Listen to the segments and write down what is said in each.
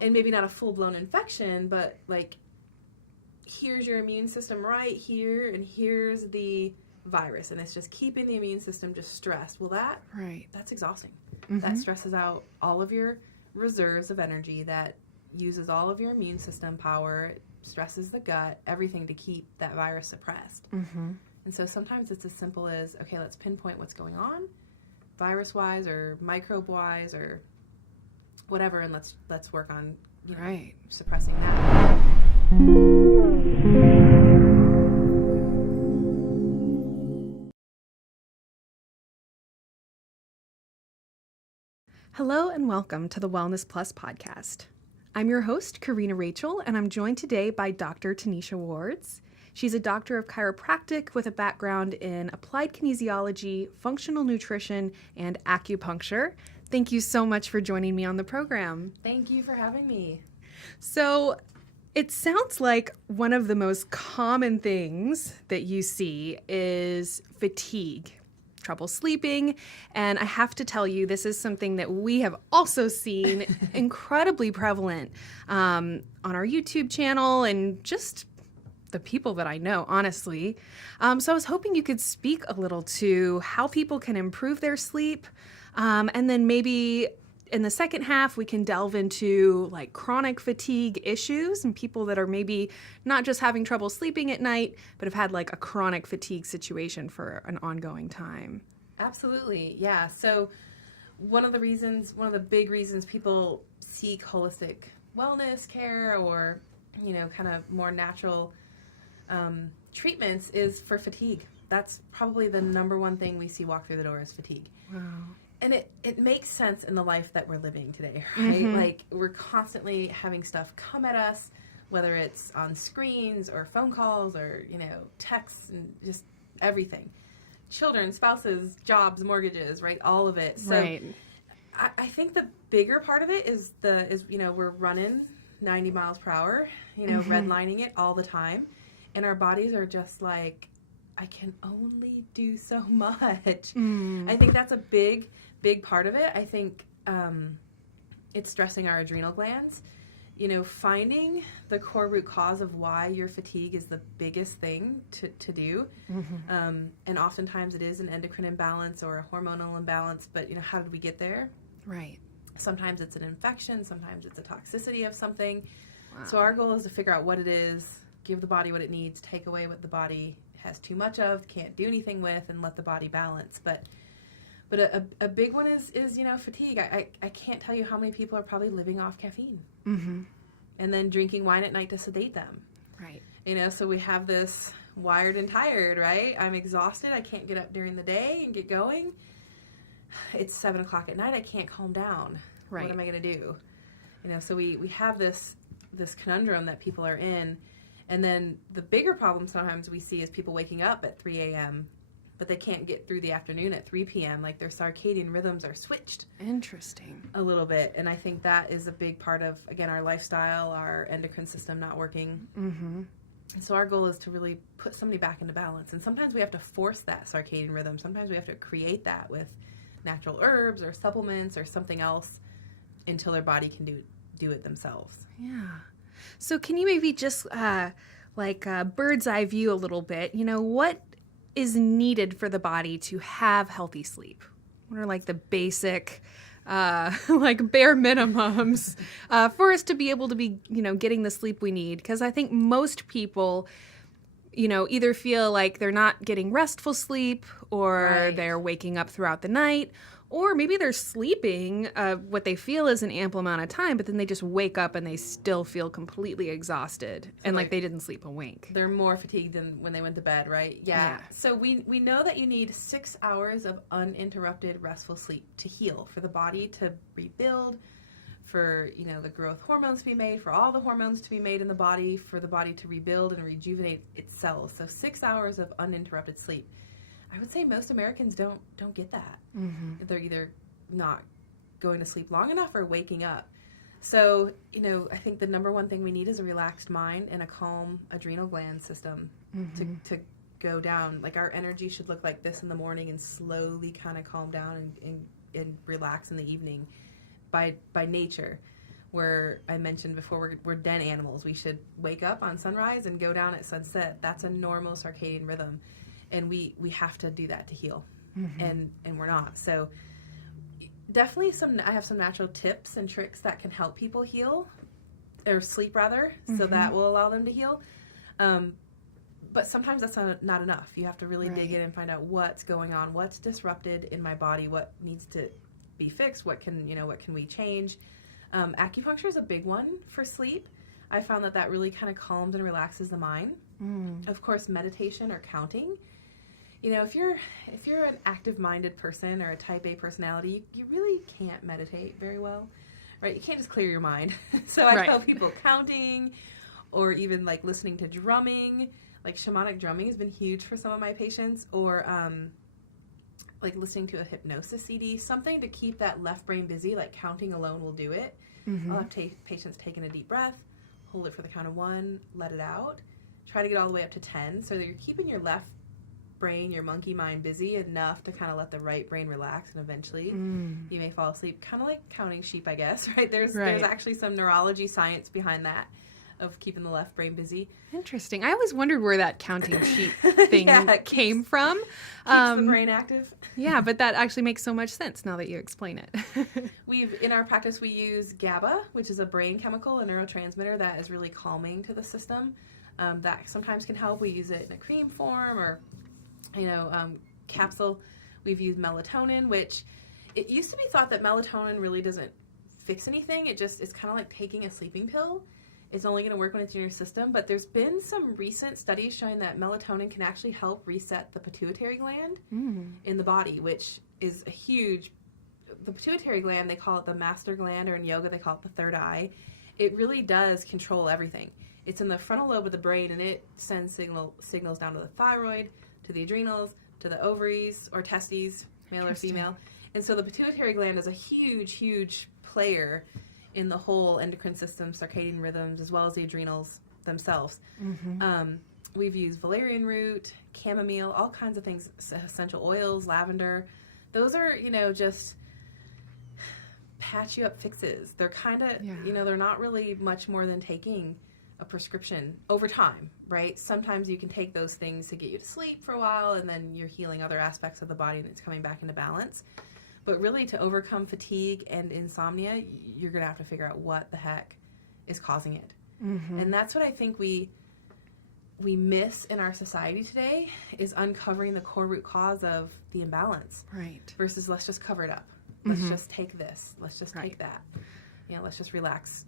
And maybe not a full-blown infection, but like, here's your immune system right here, and here's the virus, and it's just keeping the immune system just stressed. Well, that's exhausting. Mm-hmm. That stresses out all of your reserves of energy, that uses all of your immune system power, stresses the gut, everything to keep that virus suppressed. Mm-hmm. And so sometimes it's as simple as, okay, let's pinpoint what's going on, virus-wise or microbe-wise or whatever, and let's work on suppressing that. Hello and welcome to the Wellness Plus podcast. I'm your host, Karina Rachel, and I'm joined today by Dr. Tenesha Wards. She's a doctor of chiropractic with a background in applied kinesiology, functional nutrition, and acupuncture. Thank you so much for joining me on the program. Thank you for having me. So, it sounds like one of the most common things that you see is fatigue, trouble sleeping, and I have to tell you, this is something that we have also seen incredibly prevalent on our YouTube channel and just the people that I know, honestly. So I was hoping you could speak a little to how people can improve their sleep, and then maybe in the second half, we can delve into like chronic fatigue issues and people that are maybe not just having trouble sleeping at night, but have had like a chronic fatigue situation for an ongoing time. Absolutely. Yeah. So one of the big reasons people seek holistic wellness care or, kind of more natural treatments is for fatigue. That's probably the number one thing we see walk through the door is fatigue. Wow. And it makes sense in the life that we're living today, right? Mm-hmm. Like, we're constantly having stuff come at us, whether it's on screens or phone calls or, texts and just everything. Children, spouses, jobs, mortgages, right? All of it. So right. I think the bigger part of it is we're running 90 miles per hour, mm-hmm. redlining it all the time. And our bodies are just like, I can only do so much. Mm. I think that's a big part of it. I think it's stressing our adrenal glands. Finding the core root cause of why your fatigue is the biggest thing to do. Mm-hmm. And oftentimes it is an endocrine imbalance or a hormonal imbalance, but how did we get there? Right. Sometimes it's an infection, sometimes it's a toxicity of something. Wow. So our goal is to figure out what it is, give the body what it needs, take away what the body has too much of, can't do anything with, and let the body balance. But a big one is fatigue. I can't tell you how many people are probably living off caffeine. Mm-hmm. And then drinking wine at night to sedate them. Right. So we have this wired and tired, right? I'm exhausted. I can't get up during the day and get going. It's 7 o'clock at night. I can't calm down. Right. What am I going to do? So we have this conundrum that people are in. And then the bigger problem sometimes we see is people waking up at 3 a.m., but they can't get through the afternoon at 3 p.m. Like, their circadian rhythms are switched. Interesting. A little bit. And I think that is a big part of, again, our lifestyle, our endocrine system not working. Mm-hmm. And so our goal is to really put somebody back into balance. And sometimes we have to force that circadian rhythm. Sometimes we have to create that with natural herbs or supplements or something else until their body can do it themselves. Yeah. So can you maybe just bird's eye view a little bit, what is needed for the body to have healthy sleep? What are like the basic, bare minimums for us to be able to be, getting the sleep we need? Because I think most people, either feel like they're not getting restful sleep or right. They're waking up throughout the night, or maybe they're sleeping what they feel is an ample amount of time, but then they just wake up and they still feel completely exhausted and like they didn't sleep a wink. They're more fatigued than when they went to bed, right? Yeah. So we know that you need 6 hours of uninterrupted restful sleep to heal, for the body to rebuild, for the growth hormones to be made, for all the hormones to be made in the body, for the body to rebuild and rejuvenate its cells. So 6 hours of uninterrupted sleep. I would say most Americans don't get that. Mm-hmm. They're either not going to sleep long enough or waking up. So, I think the number one thing we need is a relaxed mind and a calm adrenal gland system mm-hmm. to go down. Like, our energy should look like this in the morning and slowly kind of calm down and relax in the evening by nature. where I mentioned before we're den animals. We should wake up on sunrise and go down at sunset. That's a normal circadian rhythm, and we have to do that to heal, and we're not. So definitely I have some natural tips and tricks that can help people heal or sleep rather, so that will allow them to heal. But sometimes that's not enough. You have to really dig in and find out what's going on, what's disrupted in my body, what needs to be fixed, what can we change. Acupuncture is a big one for sleep. I found that really kind of calms and relaxes the mind. Of course, meditation or counting. If you're an active-minded person or a type A personality, you really can't meditate very well, right? You can't just clear your mind. So I tell people counting, or even like listening to drumming. Like shamanic drumming has been huge for some of my patients, or like listening to a hypnosis CD, something to keep that left brain busy. Like counting alone will do it. I'll have patients taking a deep breath, hold it for the count of 1, let it out, try to get all the way up to 10, so that you're keeping your left brain, your monkey mind, busy enough to kind of let the right brain relax, and eventually you may fall asleep. Kind of like counting sheep, I guess, right? There's actually some neurology science behind that, of keeping the left brain busy. Interesting. I always wondered where that counting sheep thing came from. Keeps the brain active. Yeah, but that actually makes so much sense now that you explain it. In our practice, we use GABA, which is a brain chemical, a neurotransmitter that is really calming to the system. That sometimes can help. We use it in a cream form or, capsule. We've used melatonin, which it used to be thought that melatonin really doesn't fix anything. It's kind of like taking a sleeping pill. It's only going to work when it's in your system, but there's been some recent studies showing that melatonin can actually help reset the pituitary gland in the body, which is a huge... The pituitary gland, they call it the master gland, or in yoga they call it the third eye. It really does control everything. It's in the frontal lobe of the brain, and it sends signals down to the thyroid, to the adrenals, to the ovaries or testes, male or female. And so the pituitary gland is a huge, huge player in the whole endocrine system, circadian rhythms, as well as the adrenals themselves. We've used valerian root, chamomile, all kinds of things, essential oils, lavender. Those are, just patch you up fixes. They're kind of, they're not really much more than taking a prescription over time, right? Sometimes you can take those things to get you to sleep for a while, and then you're healing other aspects of the body and it's coming back into balance. But really, to overcome fatigue and insomnia, you're going to have to figure out what the heck is causing it. And that's what I think we miss in our society today, is uncovering the core root cause of the imbalance. Right. Versus let's just cover it up. Let's just take this. Let's just take that. Let's just relax.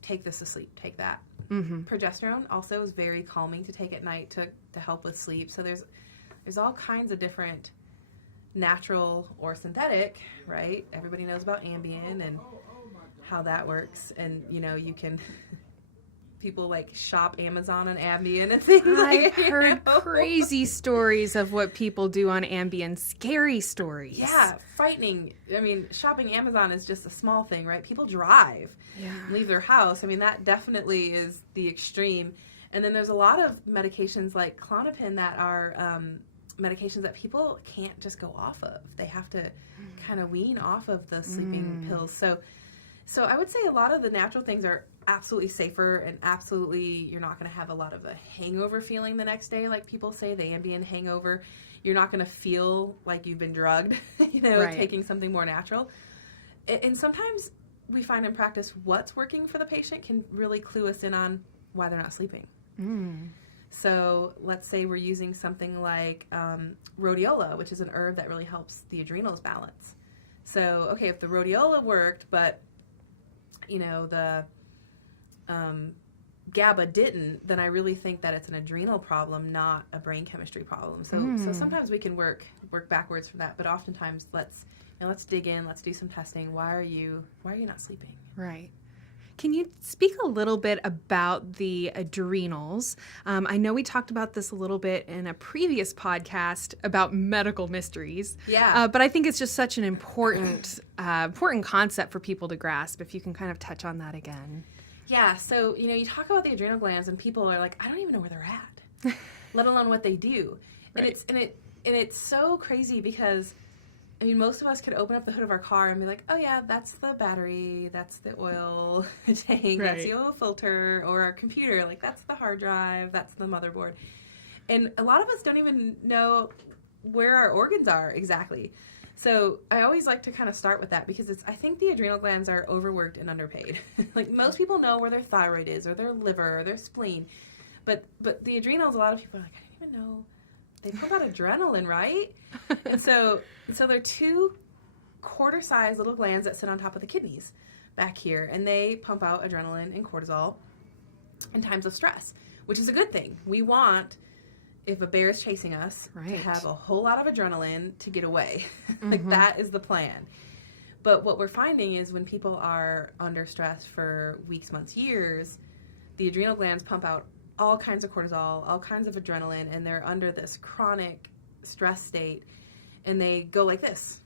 Take this to sleep. Take that. Progesterone also is very calming to take at night to help with sleep. So there's all kinds of different natural or synthetic, right? Everybody knows about Ambien and how that works, and you can people like shop Amazon and Ambien and things. I've heard crazy stories of what people do on Ambien, scary stories. Yeah, frightening. I mean, shopping Amazon is just a small thing, right? People drive, leave their house. I mean, that definitely is the extreme. And then there's a lot of medications like Klonopin that are medications that people can't just go off of. They have to kind of wean off of the sleeping pills. So I would say a lot of the natural things are absolutely safer, and absolutely you're not going to have a lot of a hangover feeling the next day, like people say, the Ambien hangover. You're not going to feel like you've been drugged, taking something more natural. And sometimes we find in practice what's working for the patient can really clue us in on why they're not sleeping. So let's say we're using something like rhodiola, which is an herb that really helps the adrenals balance. So, okay, if the rhodiola worked, but, the GABA didn't, then I really think that it's an adrenal problem, not a brain chemistry problem. So sometimes we can work backwards from that, but oftentimes let's dig in, let's do some testing. Why are you not sleeping? Right. Can you speak a little bit about the adrenals? I know we talked about this a little bit in a previous podcast about medical mysteries. Yeah. But I think it's just such an important concept for people to grasp, if you can kind of touch on that again. Yeah. So, you talk about the adrenal glands and people are like, I don't even know where they're at, let alone what they do. Right. And it's so crazy because I mean, most of us could open up the hood of our car and be like, oh yeah, that's the battery, that's the oil tank, that's the oil filter, or our computer, like that's the hard drive, that's the motherboard. And a lot of us don't even know where our organs are exactly. So I always like to kind of start with that because I think the adrenal glands are overworked and underpaid. Like most people know where their thyroid is or their liver or their spleen. But the adrenals, a lot of people are like, I didn't even know. They pump out adrenaline, right? And so they're two quarter-sized little glands that sit on top of the kidneys back here, and they pump out adrenaline and cortisol in times of stress, which is a good thing. We want, if a bear is chasing us, to have a whole lot of adrenaline to get away. Like that is the plan. But what we're finding is when people are under stress for weeks, months, years, the adrenal glands pump out all kinds of cortisol, all kinds of adrenaline, and they're under this chronic stress state, and they go like this.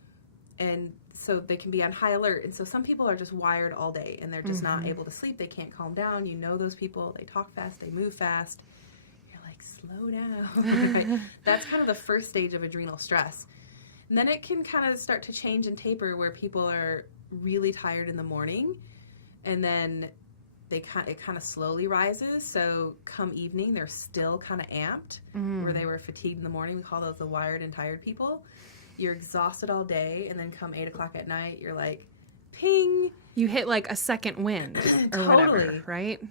And so they can be on high alert. And so some people are just wired all day, and they're just not able to sleep. They can't calm down. You know those people. They talk fast. They move fast. You're like, slow down. Right? That's kind of the first stage of adrenal stress. And then it can kind of start to change and taper where people are really tired in the morning, and then it kind of slowly rises. So come evening, they're still kind of amped, where they were fatigued in the morning. We call those the wired and tired people. You're exhausted all day, and then come 8 o'clock at night, you're like, ping. You hit like a second wind or whatever, right?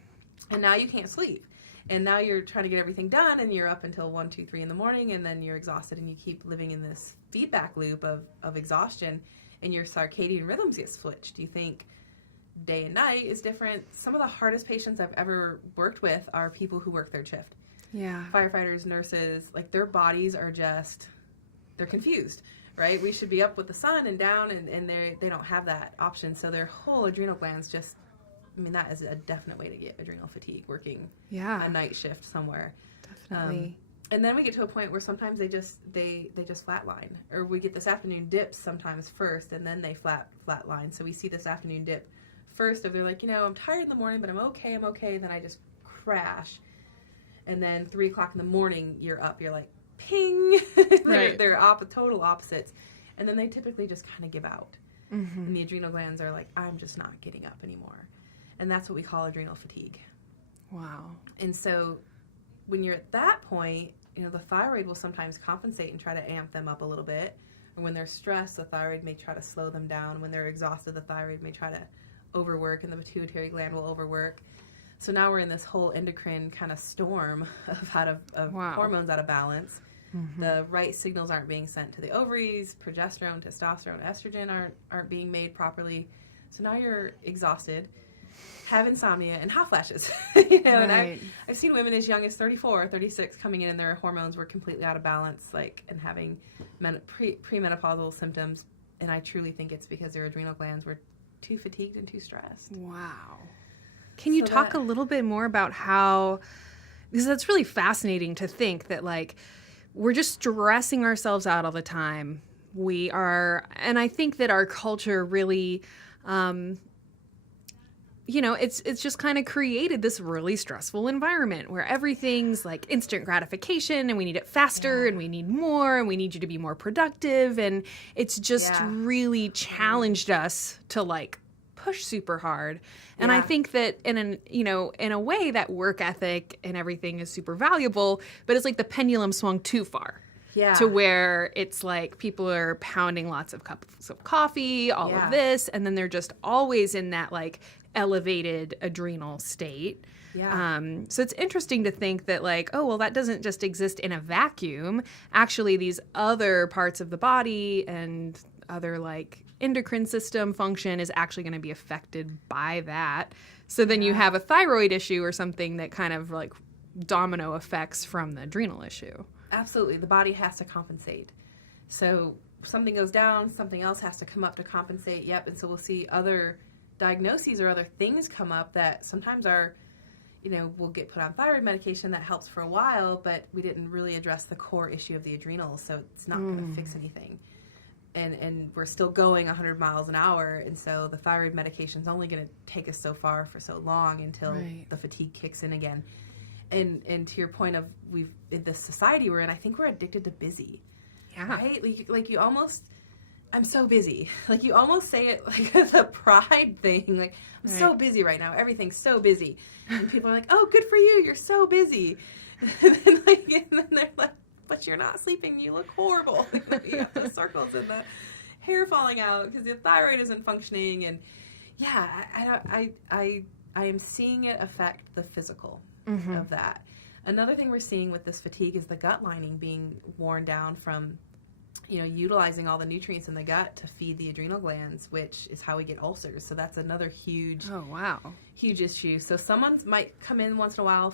And now you can't sleep. And now you're trying to get everything done, and you're up until 1, 2, 3 in the morning, and then you're exhausted, and you keep living in this feedback loop of exhaustion, and your circadian rhythms get switched. You think day and night is different. Some of the hardest patients I've ever worked with are people who work third shift. Yeah. Firefighters, nurses, like their bodies are just, they're confused, right? We should be up with the sun and down, and they don't have that option. So their whole adrenal glands just, I mean, that is a definite way to get adrenal fatigue, working a night shift somewhere. Definitely. And then we get to a point where sometimes they just flatline, or we get this afternoon dips sometimes first, and then they flatline. So we see this afternoon dip first, if they're like, I'm tired in the morning, but I'm okay, then I just crash. And then 3 o'clock in the morning, you're up, you're like, ping. Right. They're total opposites. And then they typically just kind of give out. And the adrenal glands are like, I'm just not getting up anymore. And that's what we call adrenal fatigue. Wow. And so when you're at that point, the thyroid will sometimes compensate and try to amp them up a little bit. Or when they're stressed, the thyroid may try to slow them down. When they're exhausted, the thyroid may try to overwork, and the pituitary gland will overwork. So now we're in this whole endocrine kind of storm of hormones out of balance. The right signals aren't being sent to the ovaries. Progesterone, testosterone, estrogen aren't being made properly. So now you're exhausted, have insomnia, and hot flashes. And I've seen women as young as 34 or 36 coming in, and their hormones were completely out of balance, and having premenopausal symptoms. And I truly think it's because their adrenal glands were too fatigued and too stressed. Wow. Can you talk a little bit more about how, because that's really fascinating to think that we're just stressing ourselves out all the time. We are, and I think that our culture really, it's just kind of created this really stressful environment where everything's like instant gratification, and we need it faster, and we need more, and we need you to be more productive. And it's just really challenged us to push super hard. And I think that in a way that work ethic and everything is super valuable, but it's like the pendulum swung too far. Yeah. To where it's like people are pounding lots of cups of coffee, all of this, and then they're just always in that elevated adrenal state. Yeah. So it's interesting to think that that doesn't just exist in a vacuum. Actually, these other parts of the body and other endocrine system function is actually going to be affected by that. So then you have a thyroid issue or something that kind of domino effects from the adrenal issue. Absolutely. The body has to compensate. So something goes down, something else has to come up to compensate. Yep. And so we'll see other diagnoses or other things come up that sometimes are, we'll get put on thyroid medication that helps for a while, but we didn't really address the core issue of the adrenals. So it's not going to fix anything. And we're still going 100 miles an hour. And so the thyroid medication is only going to take us so far for so long until the fatigue kicks in again. And to your point of in this society we're in, I think we're addicted to busy. Yeah. Right? You almost, I'm so busy. Like, you almost say it like as a pride thing. Like, I'm so busy right now. Everything's so busy. And people are like, oh, good for you. You're so busy. And then they're like, but you're not sleeping. You look horrible. You have the circles and the hair falling out because the thyroid isn't functioning. And yeah, I am seeing it affect the physical of that. Another thing we're seeing with this fatigue is the gut lining being worn down from, utilizing all the nutrients in the gut to feed the adrenal glands, which is how we get ulcers. So that's another huge issue. So someone might come in once in a while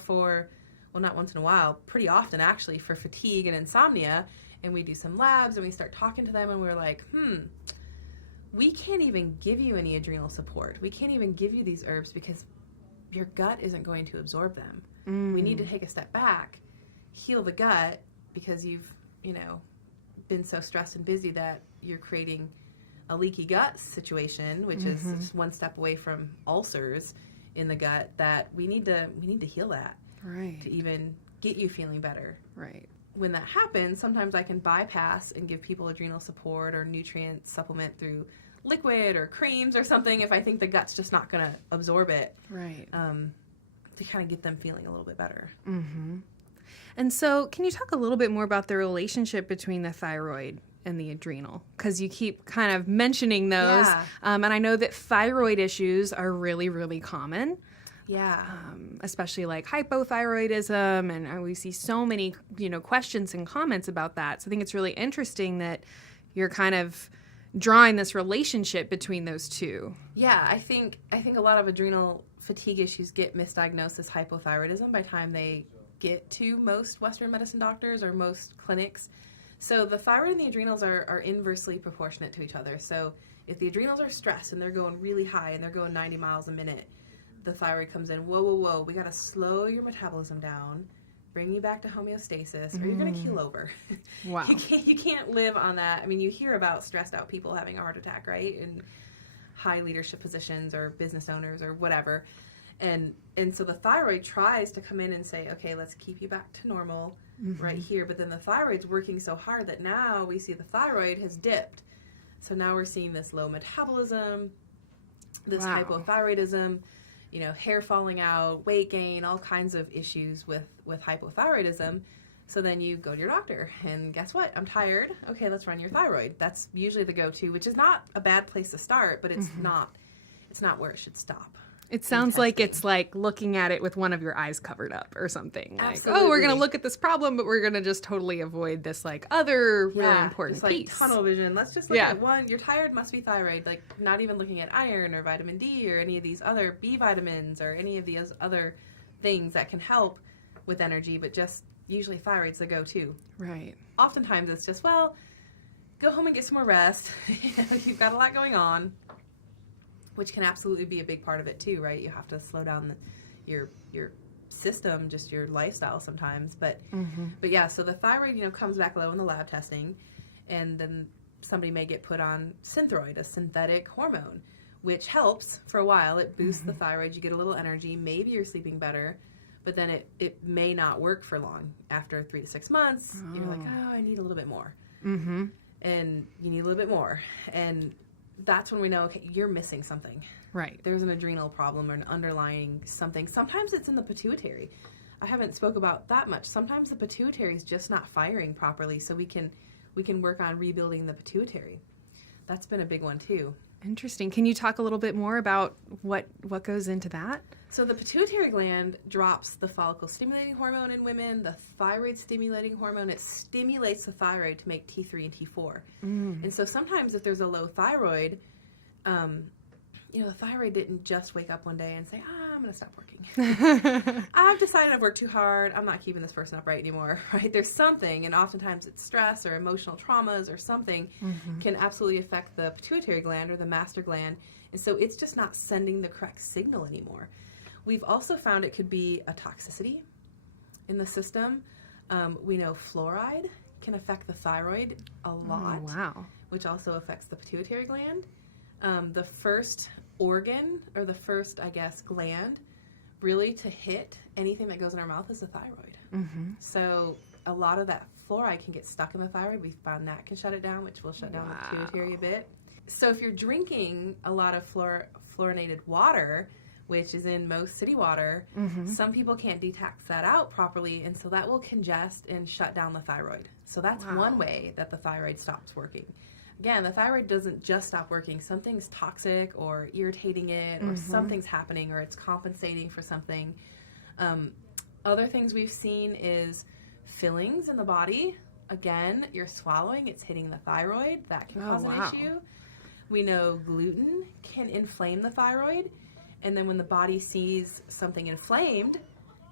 not once in a while, pretty often actually, for fatigue and insomnia, and we do some labs and we start talking to them and we're like, we can't even give you any adrenal support. We can't even give you these herbs because your gut isn't going to absorb them. We need to take a step back, heal the gut, because you've, been so stressed and busy that you're creating a leaky gut situation, which is just one step away from ulcers in the gut, that we need to heal that. Right. To even get you feeling better. Right. When that happens, sometimes I can bypass and give people adrenal support or nutrient supplement through liquid or creams or something if I think the gut's just not going to absorb it. Right. To kind of get them feeling a little bit better. Mm-hmm. And so can you talk a little bit more about the relationship between the thyroid and the adrenal? Because you keep kind of mentioning those. Yeah. And I know that thyroid issues are really, really common. Yeah. Especially like hypothyroidism, and we see so many, questions and comments about that. So I think it's really interesting that you're kind of drawing this relationship between those two. Yeah, I think a lot of adrenal fatigue issues get misdiagnosed as hypothyroidism by the time they get to most Western medicine doctors or most clinics. So the thyroid and the adrenals are inversely proportionate to each other. So if the adrenals are stressed and they're going really high and they're going 90 miles a minute, the thyroid comes in, whoa, we got to slow your metabolism down, bring you back to homeostasis, or you're going to keel over. Wow. You can't live on that. I mean, you hear about stressed out people having a heart attack, right? In high leadership positions or business owners or whatever. And so the thyroid tries to come in and say, okay, let's keep you back to normal right here. But then the thyroid's working so hard that now we see the thyroid has dipped. So now we're seeing this low metabolism, this hypothyroidism, hair falling out, weight gain, all kinds of issues with hypothyroidism. So then you go to your doctor, and guess what? I'm tired. Okay, let's run your thyroid. That's usually the go-to, which is not a bad place to start, but it's not where it should stop. It sounds like it's like looking at it with one of your eyes covered up or something. Absolutely. Like, we're going to look at this problem, but we're going to just totally avoid this other really important just piece. Tunnel vision. Let's just look at one. You're tired, must be thyroid. Like, not even looking at iron or vitamin D or any of these other B vitamins or any of these other things that can help with energy, but just usually thyroid's the go-to. Right. Oftentimes it's just, go home and get some more rest. You've got a lot going on, which can absolutely be a big part of it too, right? You have to slow down your system, just your lifestyle sometimes. But yeah, so the thyroid, comes back low in the lab testing, and then somebody may get put on Synthroid, a synthetic hormone, which helps for a while. It boosts the thyroid. You get a little energy. Maybe you're sleeping better, but then it may not work for long. After 3 to 6 months, you're like, I need a little bit more. And you need a little bit more. And that's when we know, okay, you're missing something. Right. There's an adrenal problem or an underlying something. Sometimes it's in the pituitary. I haven't spoke about that much. Sometimes the pituitary is just not firing properly, so we can work on rebuilding the pituitary. That's been a big one too. Interesting. Can you talk a little bit more about what goes into that? So the pituitary gland drops the follicle-stimulating hormone in women, the thyroid-stimulating hormone. It stimulates the thyroid to make T3 and T4. And so sometimes if there's a low thyroid, the thyroid didn't just wake up one day and say, I'm going to stop working. I've decided I've worked too hard. I'm not keeping this person upright anymore, right? There's something, and oftentimes it's stress or emotional traumas or something can absolutely affect the pituitary gland or the master gland. And so it's just not sending the correct signal anymore. We've also found it could be a toxicity in the system. We know fluoride can affect the thyroid a lot, which also affects the pituitary gland. The first organ, or the first, gland, really to hit anything that goes in our mouth is the thyroid. So a lot of that fluoride can get stuck in the thyroid. We found that can shut it down, which will shut down the pituitary a bit. So if you're drinking a lot of fluorinated water, which is in most city water, some people can't detox that out properly, and so that will congest and shut down the thyroid. So that's one way that the thyroid stops working. Again, the thyroid doesn't just stop working. Something's toxic or irritating it, or something's happening, or it's compensating for something. Other things we've seen is fillings in the body. Again, you're swallowing, it's hitting the thyroid. That can cause an issue. We know gluten can inflame the thyroid. And then when the body sees something inflamed,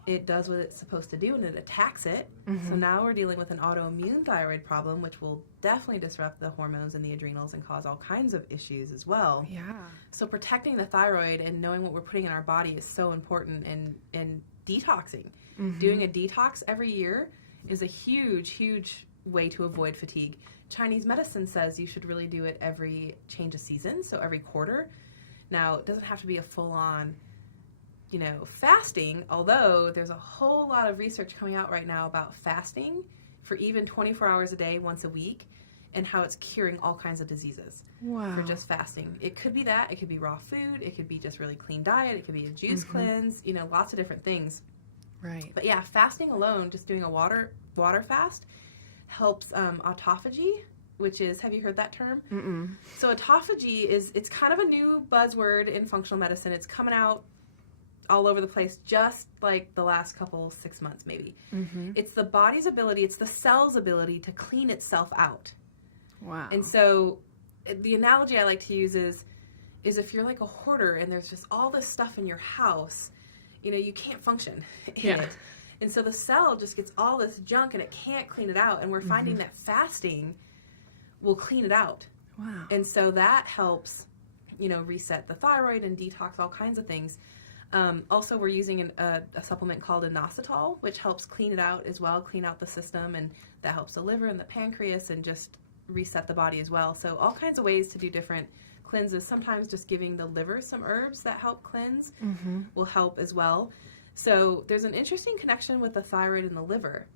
it does what it's supposed to do and it attacks it. So now we're dealing with an autoimmune thyroid problem, which will definitely disrupt the hormones in the adrenals and cause all kinds of issues as well. Yeah. So protecting the thyroid and knowing what we're putting in our body is so important, and detoxing. Doing a detox every year is a huge, huge way to avoid fatigue. Chinese medicine says you should really do it every change of season, so every quarter. Now, it doesn't have to be a full-on, fasting, although there's a whole lot of research coming out right now about fasting for even 24 hours a day, once a week, and how it's curing all kinds of diseases for just fasting. It could be that. It could be raw food. It could be just really clean diet. It could be a juice cleanse, lots of different things. Right. But yeah, fasting alone, just doing a water fast, helps autophagy, which is, have you heard that term? So autophagy it's kind of a new buzzword in functional medicine. It's coming out all over the place just like the last 6 months maybe. It's the body's ability, it's the cell's ability to clean itself out. Wow. And so the analogy I like to use is if you're like a hoarder and there's just all this stuff in your house, you can't function in it. And so the cell just gets all this junk and it can't clean it out. And we're finding that fasting will clean it out. Wow. And so that helps, reset the thyroid and detox all kinds of things. Also, we're using a supplement called inositol, which helps clean it out as well, clean out the system, and that helps the liver and the pancreas and just reset the body as well. So all kinds of ways to do different cleanses. Sometimes just giving the liver some herbs that help cleanse will help as well. So there's an interesting connection with the thyroid and the liver.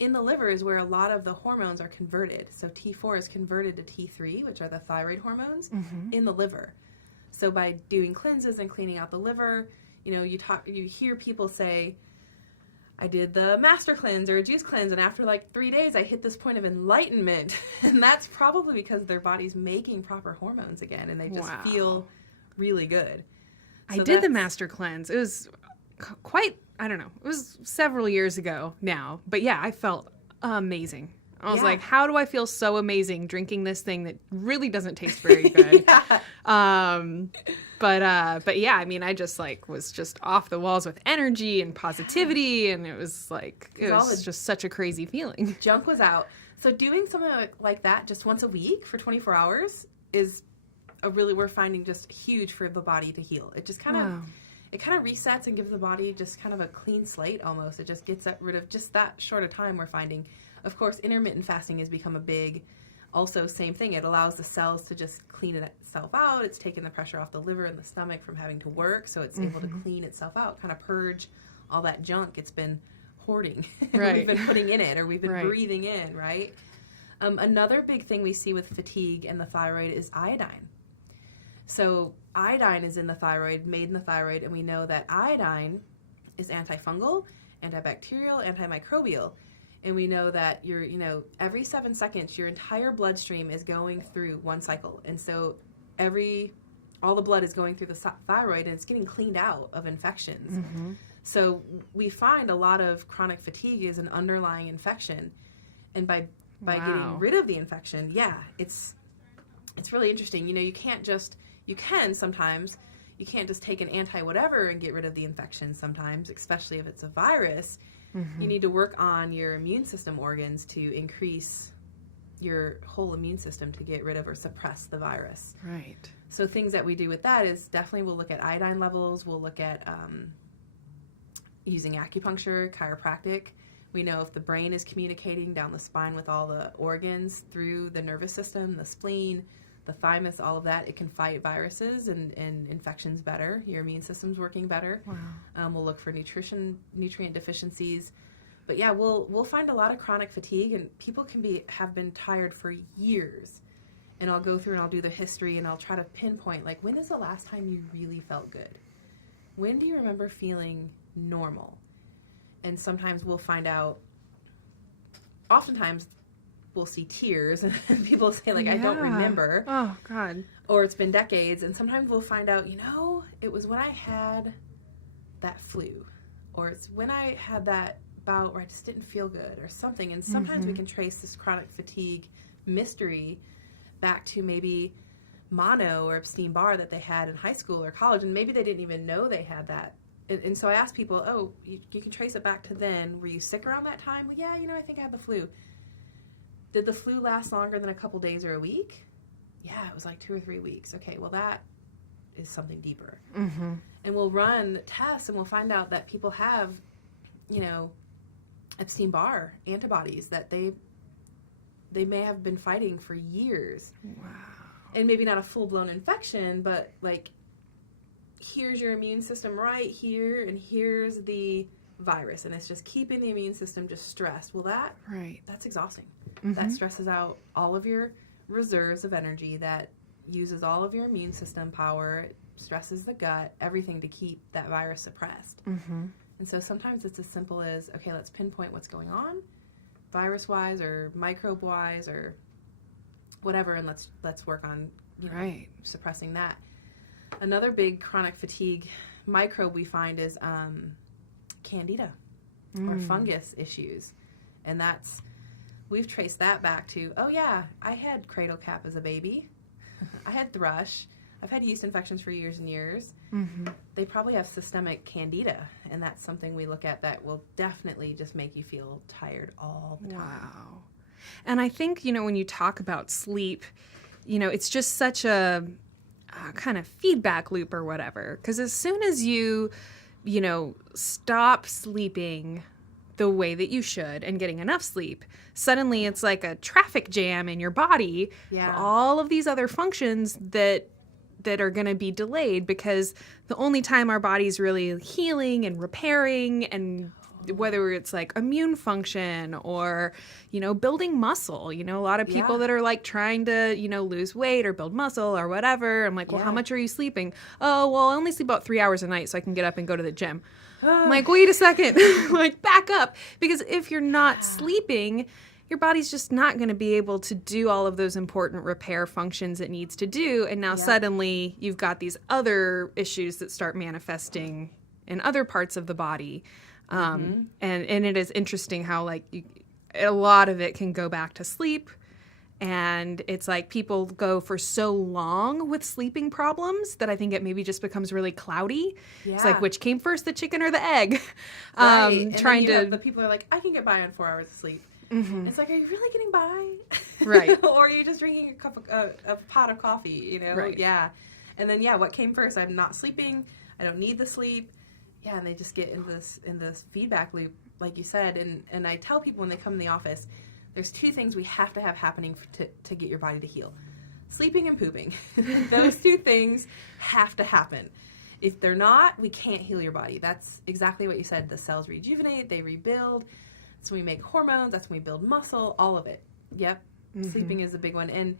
In the liver is where a lot of the hormones are converted. So T4 is converted to T3, which are the thyroid hormones, in the liver. So by doing cleanses and cleaning out the liver, you hear people say, I did the master cleanse or a juice cleanse, and after 3 days I hit this point of enlightenment. And that's probably because their body's making proper hormones again, and they just feel really good. So I did the master cleanse. It was quite, I don't know, it was several years ago now. But yeah, I felt amazing. I was like, how do I feel so amazing drinking this thing that really doesn't taste very good? But yeah, I mean, I just was just off the walls with energy and positivity, and it was just such a crazy feeling. Junk was out. So doing something like that just once a week for 24 hours is we're finding just huge for the body to heal. It just kind of it kind of resets and gives the body just kind of a clean slate almost. It just gets rid of just that short a time we're finding. Of course, intermittent fasting has become a big, also same thing. It allows the cells to just clean itself out. It's taking the pressure off the liver and the stomach from having to work, so it's able to clean itself out, kind of purge all that junk it's been hoarding. We've been putting in it, or we've been breathing in, right? Another big thing we see with fatigue and the thyroid is iodine. So iodine is in the thyroid, made in the thyroid, and we know that iodine is antifungal, antibacterial, antimicrobial. And we know that every 7 seconds, your entire bloodstream is going through one cycle. And so all the blood is going through the thyroid, and it's getting cleaned out of infections. So we find a lot of chronic fatigue is an underlying infection. And by getting rid of the infection, it's really interesting. You can't just, you can sometimes, you can't just take an anti-whatever and get rid of the infection sometimes, especially if it's a virus. You need to work on your immune system organs to increase your whole immune system to get rid of or suppress the virus. Right. So things that we do with that is definitely we'll look at iodine levels. We'll look at using acupuncture, chiropractic. We know if the brain is communicating down the spine with all the organs through the nervous system, the spleen, the thymus, all of that, it can fight viruses and infections better. Your immune system's working better. Wow. We'll look for nutrient deficiencies. But yeah, we'll find a lot of chronic fatigue, and people have been tired for years. And I'll go through and I'll do the history, and I'll try to pinpoint, like, when is the last time you really felt good? When do you remember feeling normal? And sometimes we'll find out, oftentimes we'll see tears, and people say, like, I don't remember. Oh, God. Or it's been decades. And sometimes we'll find out, it was when I had that flu. Or it's when I had that bout where I just didn't feel good or something. And sometimes we can trace this chronic fatigue mystery back to maybe mono or Epstein-Barr that they had in high school or college, and maybe they didn't even know they had that. And so I asked people, you can trace it back to then. Were you sick around that time? Well, yeah, I think I had the flu. Did the flu last longer than a couple days or a week? Yeah, it was like 2 or 3 weeks. Okay, well, that is something deeper. Mm-hmm. And we'll run tests, and we'll find out that people have, Epstein-Barr antibodies that they may have been fighting for years. Wow. And maybe not a full-blown infection, but, like, here's your immune system right here, and here's the virus, and it's just keeping the immune system just stressed. Well, that's exhausting. Mm-hmm. That stresses out all of your reserves of energy, that uses all of your immune system power, it stresses the gut, everything to keep that virus suppressed. Mm-hmm. And so sometimes it's as simple as, okay, let's pinpoint what's going on, virus-wise or microbe-wise or whatever, and let's work on suppressing that. Another big chronic fatigue microbe we find is candida or fungus issues. And we've traced that back to, I had cradle cap as a baby. I had thrush. I've had yeast infections for years and years. Mm-hmm. They probably have systemic candida, and that's something we look at that will definitely just make you feel tired all the time. Wow. And I think, when you talk about sleep, it's just such a kind of feedback loop or whatever. Because as soon as you stop sleeping the way that you should and getting enough sleep, suddenly it's like a traffic jam in your body. Yeah. All of these other functions that are going to be delayed, because the only time our body's really healing and repairing, and whether it's like immune function or, building muscle, a lot of people that are like trying to, lose weight or build muscle or whatever. I'm like, well, how much are you sleeping? Oh, well, I only sleep about 3 hours a night so I can get up and go to the gym. I'm like, wait a second, like back up. Because if you're not sleeping, your body's just not going to be able to do all of those important repair functions it needs to do. And now suddenly you've got these other issues that start manifesting in other parts of the body. And it is interesting how, like, a lot of it can go back to sleep. And it's like people go for so long with sleeping problems that I think it maybe just becomes really cloudy. Yeah. It's like, which came first, the chicken or the egg? Right. And trying to... the people are like, I can get by on 4 hours of sleep. Mm-hmm. It's like, are you really getting by? Right. Or are you just drinking a pot of coffee, Right. Yeah. And then, what came first? I'm not sleeping. I don't need the sleep. Yeah, and they just get in this feedback loop, like you said. And I tell people when they come in the office, there's 2 things we have to have happening to get your body to heal. Sleeping and pooping. Those 2 things have to happen. If they're not, we can't heal your body. That's exactly what you said. The cells rejuvenate, they rebuild. That's when we make hormones. That's when we build muscle, all of it. Yep. Mm-hmm. Sleeping is a big one. And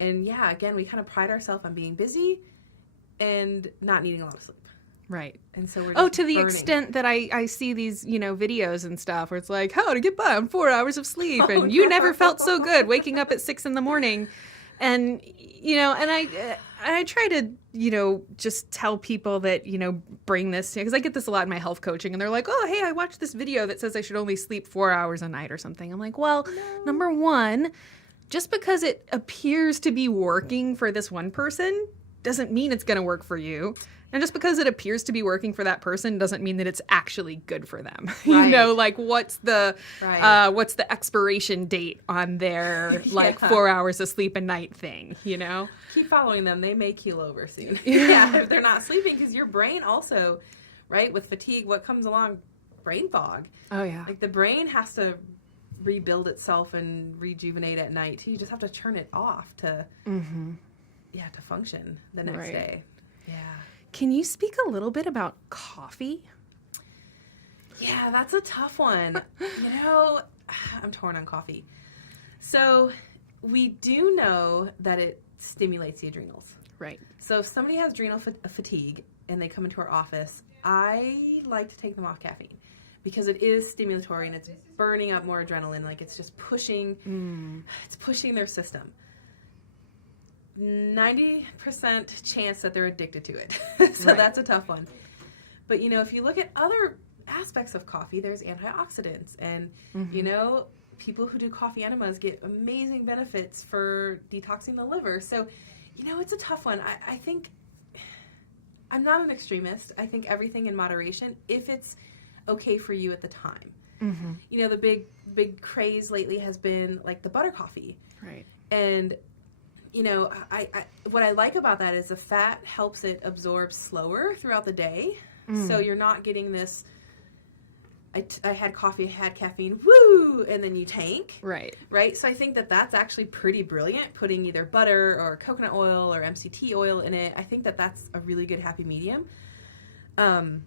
again, we kind of pride ourselves on being busy and not needing a lot of sleep. Right. And so we're just to the burning. extent that I see these, videos and stuff where it's like, how to get by on 4 hours of sleep. And you never felt so good waking up at 6 a.m. And, and I try to, just tell people that, bring this, because I get this a lot in my health coaching, and they're like, oh, hey, I watched this video that says I should only sleep 4 hours a night or something. I'm like, well, number one, just because it appears to be working for this one person doesn't mean it's going to work for you. And just because it appears to be working for that person doesn't mean that it's actually good for them. Right. What's the expiration date on their 4 hours of sleep a night thing, Keep following them. They may keel over soon. If they're not sleeping, because your brain also, right, with fatigue, what comes along? Brain fog. Oh, yeah. Like the brain has to rebuild itself and rejuvenate at night too. You just have to turn it off to function the next day. Yeah. Can you speak a little bit about coffee? Yeah, that's a tough one. I'm torn on coffee. So we do know that it stimulates the adrenals. Right. So if somebody has adrenal fatigue and they come into our office, I like to take them off caffeine because it is stimulatory and it's burning up more adrenaline. Like it's just pushing, it's pushing their system. 90% chance that they're addicted to it. So that's a tough one. But, if you look at other aspects of coffee, there's antioxidants and, people who do coffee enemas get amazing benefits for detoxing the liver. So, it's a tough one. I think I'm not an extremist. I think everything in moderation, if it's okay for you at the time. Mm-hmm. The big craze lately has been like the butter coffee. Right. And, I what I like about that is the fat helps it absorb slower throughout the day. So you're not getting this, I had coffee, I had caffeine, woo, and then you tank. Right. Right? So I think that that's actually pretty brilliant, putting either butter or coconut oil or MCT oil in it. I think that that's a really good happy medium. But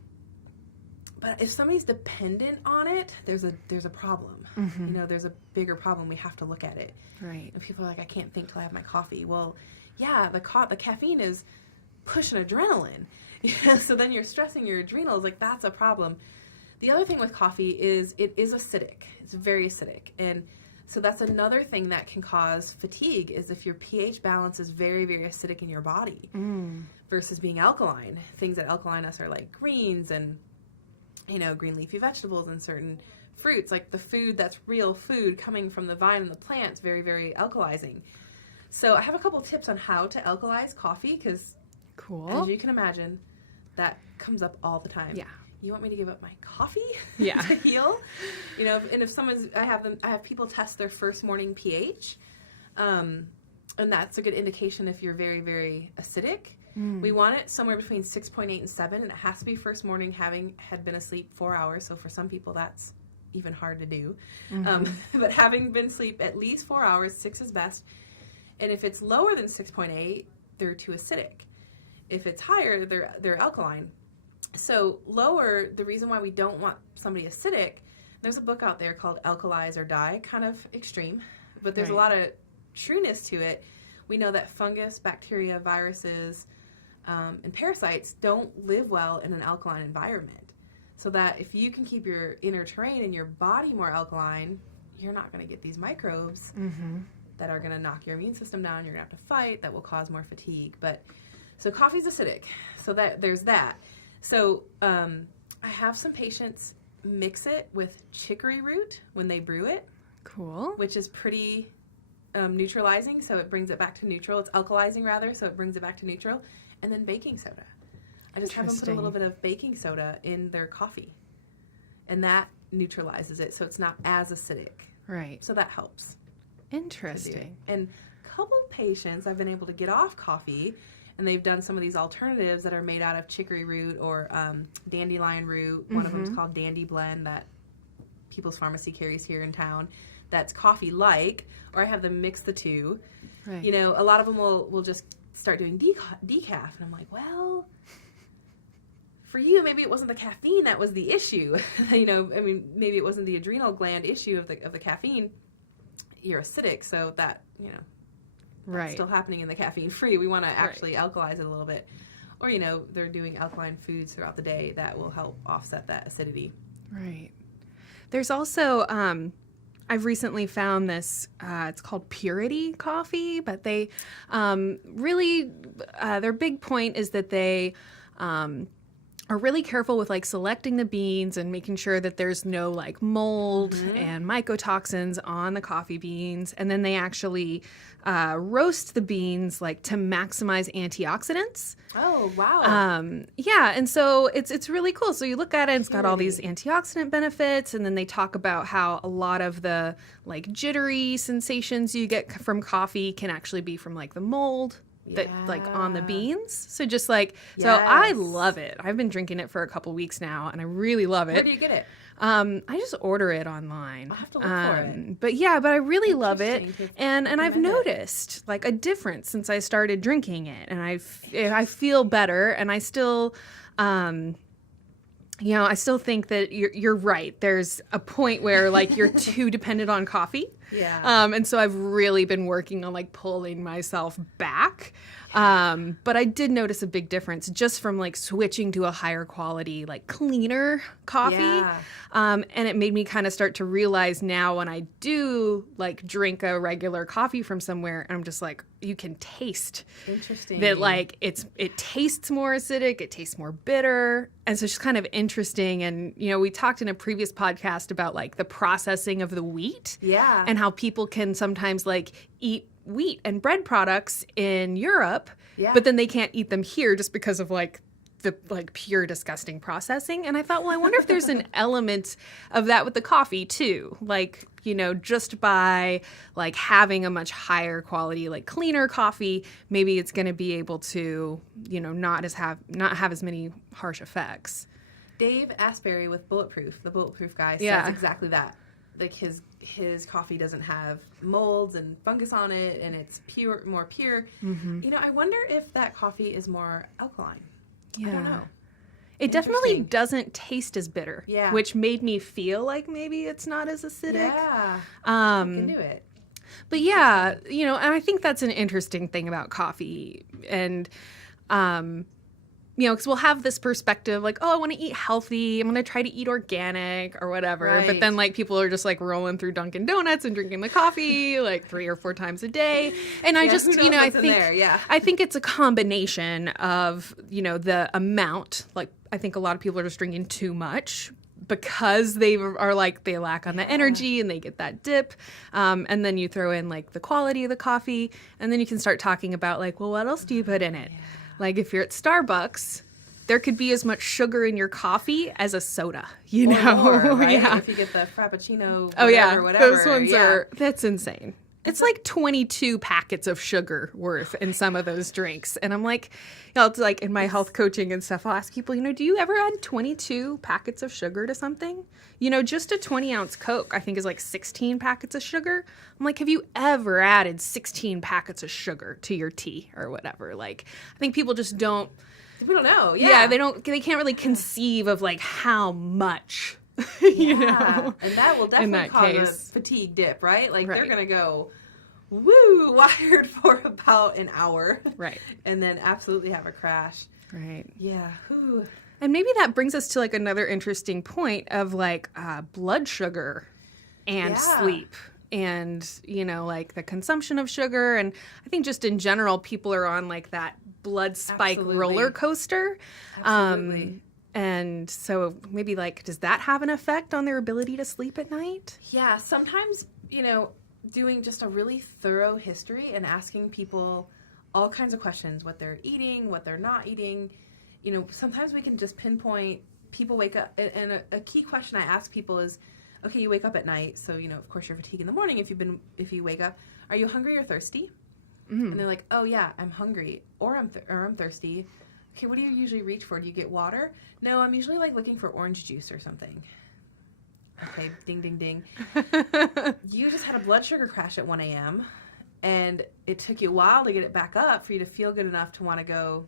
if somebody's dependent on it, there's a problem. Mm-hmm. There's a bigger problem. We have to look at it. Right. And people are like, I can't think till I have my coffee. Well, yeah, the caffeine is pushing adrenaline. So then you're stressing your adrenals. Like, that's a problem. The other thing with coffee is it is acidic. It's very acidic. And so that's another thing that can cause fatigue is if your pH balance is very, very acidic in your body versus being alkaline. Things that alkaline us are like greens and, green leafy vegetables and certain fruits. Like the food that's real food coming from the vine and the plant's very, very alkalizing. So I have a couple of tips on how to alkalize coffee because, as you can imagine, that comes up all the time. Yeah. You want me to give up my coffee to heal? And if I have people test their first morning pH, and that's a good indication if you're very, very acidic. We want it somewhere between 6.8 and 7, and it has to be first morning having had been asleep 4 hours. So for some people, that's even hard to do. But having been asleep at least 4 hours, 6 is best. And if it's lower than 6.8, they're too acidic. If it's higher, they're alkaline. So lower, the reason why we don't want somebody acidic, there's a book out there called Alkalize or Die, kind of extreme, but there's a lot of trueness to it. We know that fungus, bacteria, viruses, and parasites don't live well in an alkaline environment. So that if you can keep your inner terrain and your body more alkaline, you're not going to get these microbes that are going to knock your immune system down. You're going to have to fight. That will cause more fatigue. So coffee's acidic. So there's that. So I have some patients mix it with chicory root when they brew it. Cool. Which is pretty neutralizing, so it brings it back to neutral. It's alkalizing, rather, so it brings it back to neutral. And then baking soda. I just have them put a little bit of baking soda in their coffee. And that neutralizes it, so it's not as acidic. Right. So that helps. Interesting. And a couple patients I've been able to get off coffee, and they've done some of these alternatives that are made out of chicory root or dandelion root. One of them is called Dandy Blend that People's Pharmacy carries here in town. That's coffee-like, or I have them mix the two. Right. A lot of them will just start doing decaf, and I'm like, well, for you, maybe it wasn't the caffeine that was the issue. Maybe it wasn't the adrenal gland issue of the caffeine. You're acidic, so that, that's still happening in the caffeine-free. We want to actually alkalize it a little bit. Or, they're doing alkaline foods throughout the day that will help offset that acidity. Right. There's also, I've recently found this, it's called Purity coffee, but they really, their big point is that they are really careful with selecting the beans and making sure that there's no mold and mycotoxins on the coffee beans. And then they actually roast the beans to maximize antioxidants. Oh, wow. Yeah, and so it's really cool. So you look at it, and it's got all these antioxidant benefits, and then they talk about how a lot of the jittery sensations you get from coffee can actually be from the mold that on the beans. So just so I love it. I've been drinking it for a couple weeks now, and I really love it. Where do you get it? I just order it online. I'll have to look for it. But I really love it. And I've noticed a difference since I started drinking it. And I feel better, and I still I still think that you're right. There's a point where like you're too dependent on coffee. Yeah. And so I've really been working on like pulling myself back. But I did notice a big difference just from like switching to a higher quality, like cleaner coffee. Yeah. And it made me kind of start to realize now when I do like drink a regular coffee from somewhere, and I'm just like, you can taste Interesting. that like it tastes more acidic, it tastes more bitter. And so it's just kind of interesting. And, we talked in a previous podcast about like the processing of the wheat. Yeah. And how people can sometimes like eat wheat and bread products in Europe, but then they can't eat them here just because of like the like pure disgusting processing. And I thought, well, I wonder if there's an element of that with the coffee too. Like, just by like having a much higher quality, like cleaner coffee, maybe it's going to be able to, not have as many harsh effects. Dave Asbury with Bulletproof, the Bulletproof guy, says exactly that. Like his coffee doesn't have molds and fungus on it, and it's more pure. Mm-hmm. I wonder if that coffee is more alkaline. Yeah. I don't know. It definitely doesn't taste as bitter, which made me feel like maybe it's not as acidic. Yeah, I can do it. But yeah, and I think that's an interesting thing about coffee. And, because we'll have this perspective like, oh, I want to eat healthy. I'm going to try to eat organic or whatever. Right. But then like people are just like rolling through Dunkin' Donuts and drinking the coffee like 3 or 4 times a day. And I just, I think it's a combination of, the amount. Like I think a lot of people are just drinking too much because they lack on the energy and they get that dip. And then you throw in like the quality of the coffee, and then you can start talking about like, well, what else do you put in it? Yeah. Like if you're at Starbucks, there could be as much sugar in your coffee as a soda, Or more, right? Yeah. If you get the Frappuccino or whatever. Those ones that's insane. It's like 22 packets of sugar worth in some of those drinks. And I'm like, it's like in my health coaching and stuff, I'll ask people, do you ever add 22 packets of sugar to something? Just a 20-ounce Coke, I think, is like 16 packets of sugar. I'm like, have you ever added 16 packets of sugar to your tea or whatever? Like, I think people just don't. We don't know. Yeah, they can't really conceive of like how much, And that will definitely cause a fatigue dip, right? Like they're going to go, wired for about an hour. Right. And then absolutely have a crash. Right. Yeah. Whew. And maybe that brings us to like another interesting point of like blood sugar and sleep and, like the consumption of sugar. And I think just in general, people are on like that blood spike roller coaster. Absolutely. And so maybe like, does that have an effect on their ability to sleep at night? Yeah. Sometimes, doing just a really thorough history and asking people all kinds of questions, what they're eating, what they're not eating. Sometimes we can just pinpoint, people wake up, and a key question I ask people is, okay, you wake up at night, so, of course you're fatigued in the morning if you wake up. Are you hungry or thirsty? Mm. And they're like, oh yeah, I'm hungry, or I'm thirsty. Okay, what do you usually reach for? Do you get water? No, I'm usually like looking for orange juice or something. Okay, ding, ding, ding. You just had a blood sugar crash at 1 a.m., and it took you a while to get it back up for you to feel good enough to want to go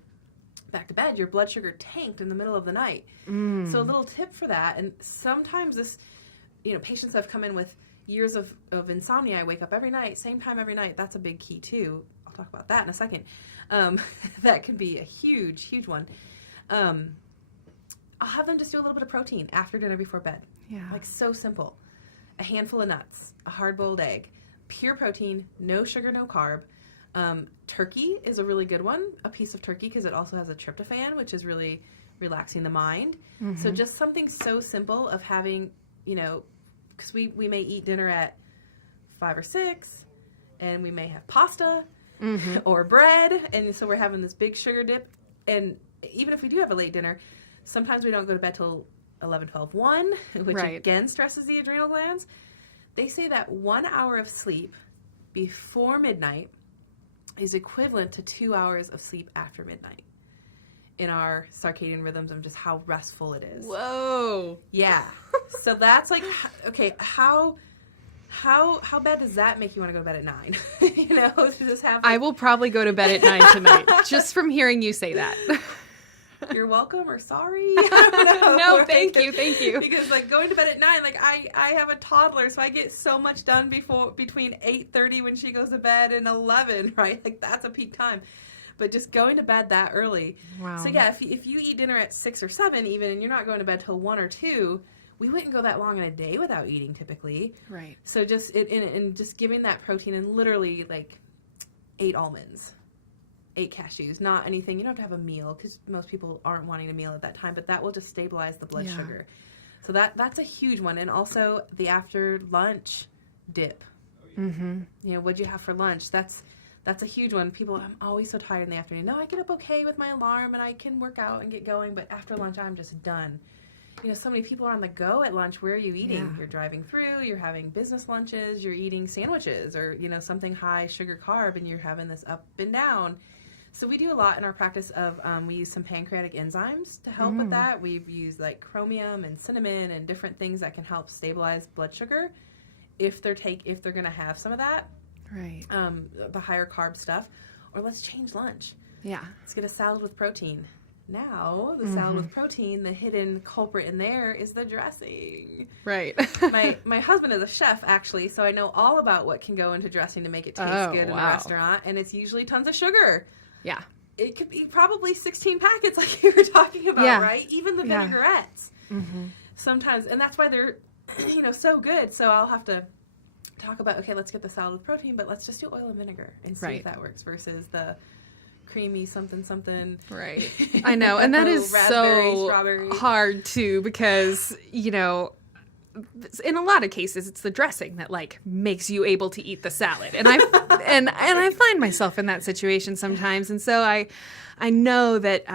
back to bed. Your blood sugar tanked in the middle of the night. Mm. So a little tip for that, and sometimes this, patients have come in with years of insomnia. I wake up every night, same time every night. That's a big key too. I'll talk about that in a second. That can be a huge, huge one. I'll have them just do a little bit of protein after dinner before bed. Yeah. Like so simple. A handful of nuts, a hard-boiled egg, pure protein, no sugar, no carb. Turkey is a really good one, a piece of turkey, because it also has a tryptophan, which is really relaxing the mind. Mm-hmm. So just something so simple of having, because we may eat dinner at 5 or 6, and we may have pasta or bread, and so we're having this big sugar dip. And even if we do have a late dinner, sometimes we don't go to bed till 11, 12, 1, which again stresses the adrenal glands. They say that 1 hour of sleep before midnight is equivalent to 2 hours of sleep after midnight in our circadian rhythms of just how restful it is. Whoa. Yeah. So that's like, okay, how bad does that make you want to go to bed at 9? Does this have I will probably go to bed at 9 tonight, just from hearing you say that. you're welcome or sorry. I don't know. No, Like, thank you. Because like going to bed at 9, like I have a toddler, so I get so much done between 8:30 when she goes to bed and 11, right? Like that's a peak time. But just going to bed that early. Wow. So yeah, if you eat dinner at 6 or 7 even, and you're not going to bed till 1 or 2, we wouldn't go that long in a day without eating typically. Right. So just just giving that protein and literally like 8 almonds, 8 cashews, not anything. You don't have to have a meal because most people aren't wanting a meal at that time, but that will just stabilize the blood sugar. So that's a huge one. And also the after lunch dip. Mm-hmm. You know, what'd you have for lunch? That's a huge one. People, I'm always so tired in the afternoon. No, I get up okay with my alarm and I can work out and get going, but after lunch, I'm just done. You know, so many people are on the go at lunch. Where are you eating? Yeah. You're driving through, you're having business lunches, you're eating sandwiches or, you know, something high sugar carb, and you're having this up and down. So we do a lot in our practice of, we use some pancreatic enzymes to help with that. We've used like chromium and cinnamon and different things that can help stabilize blood sugar if they're going to have some of that. Right. The higher carb stuff, or let's change lunch. Yeah. Let's get a salad with protein. Now, the salad with protein, the hidden culprit in there is the dressing. Right. My husband is a chef, actually, so I know all about what can go into dressing to make it taste good in a restaurant, and it's usually tons of sugar. Yeah. It could be probably 16 packets like you were talking about, right? Even the vinaigrettes. Mm-hmm. Sometimes, and that's why they're, you know, so good. So I'll have to talk about, okay, let's get the salad with protein, but let's just do oil and vinegar and see if that works versus the creamy something. Right. I know. And that is so strawberry. hard too, because, you know, in a lot of cases, it's the dressing that like makes you able to eat the salad. And I and I find myself in that situation sometimes. And so I know that,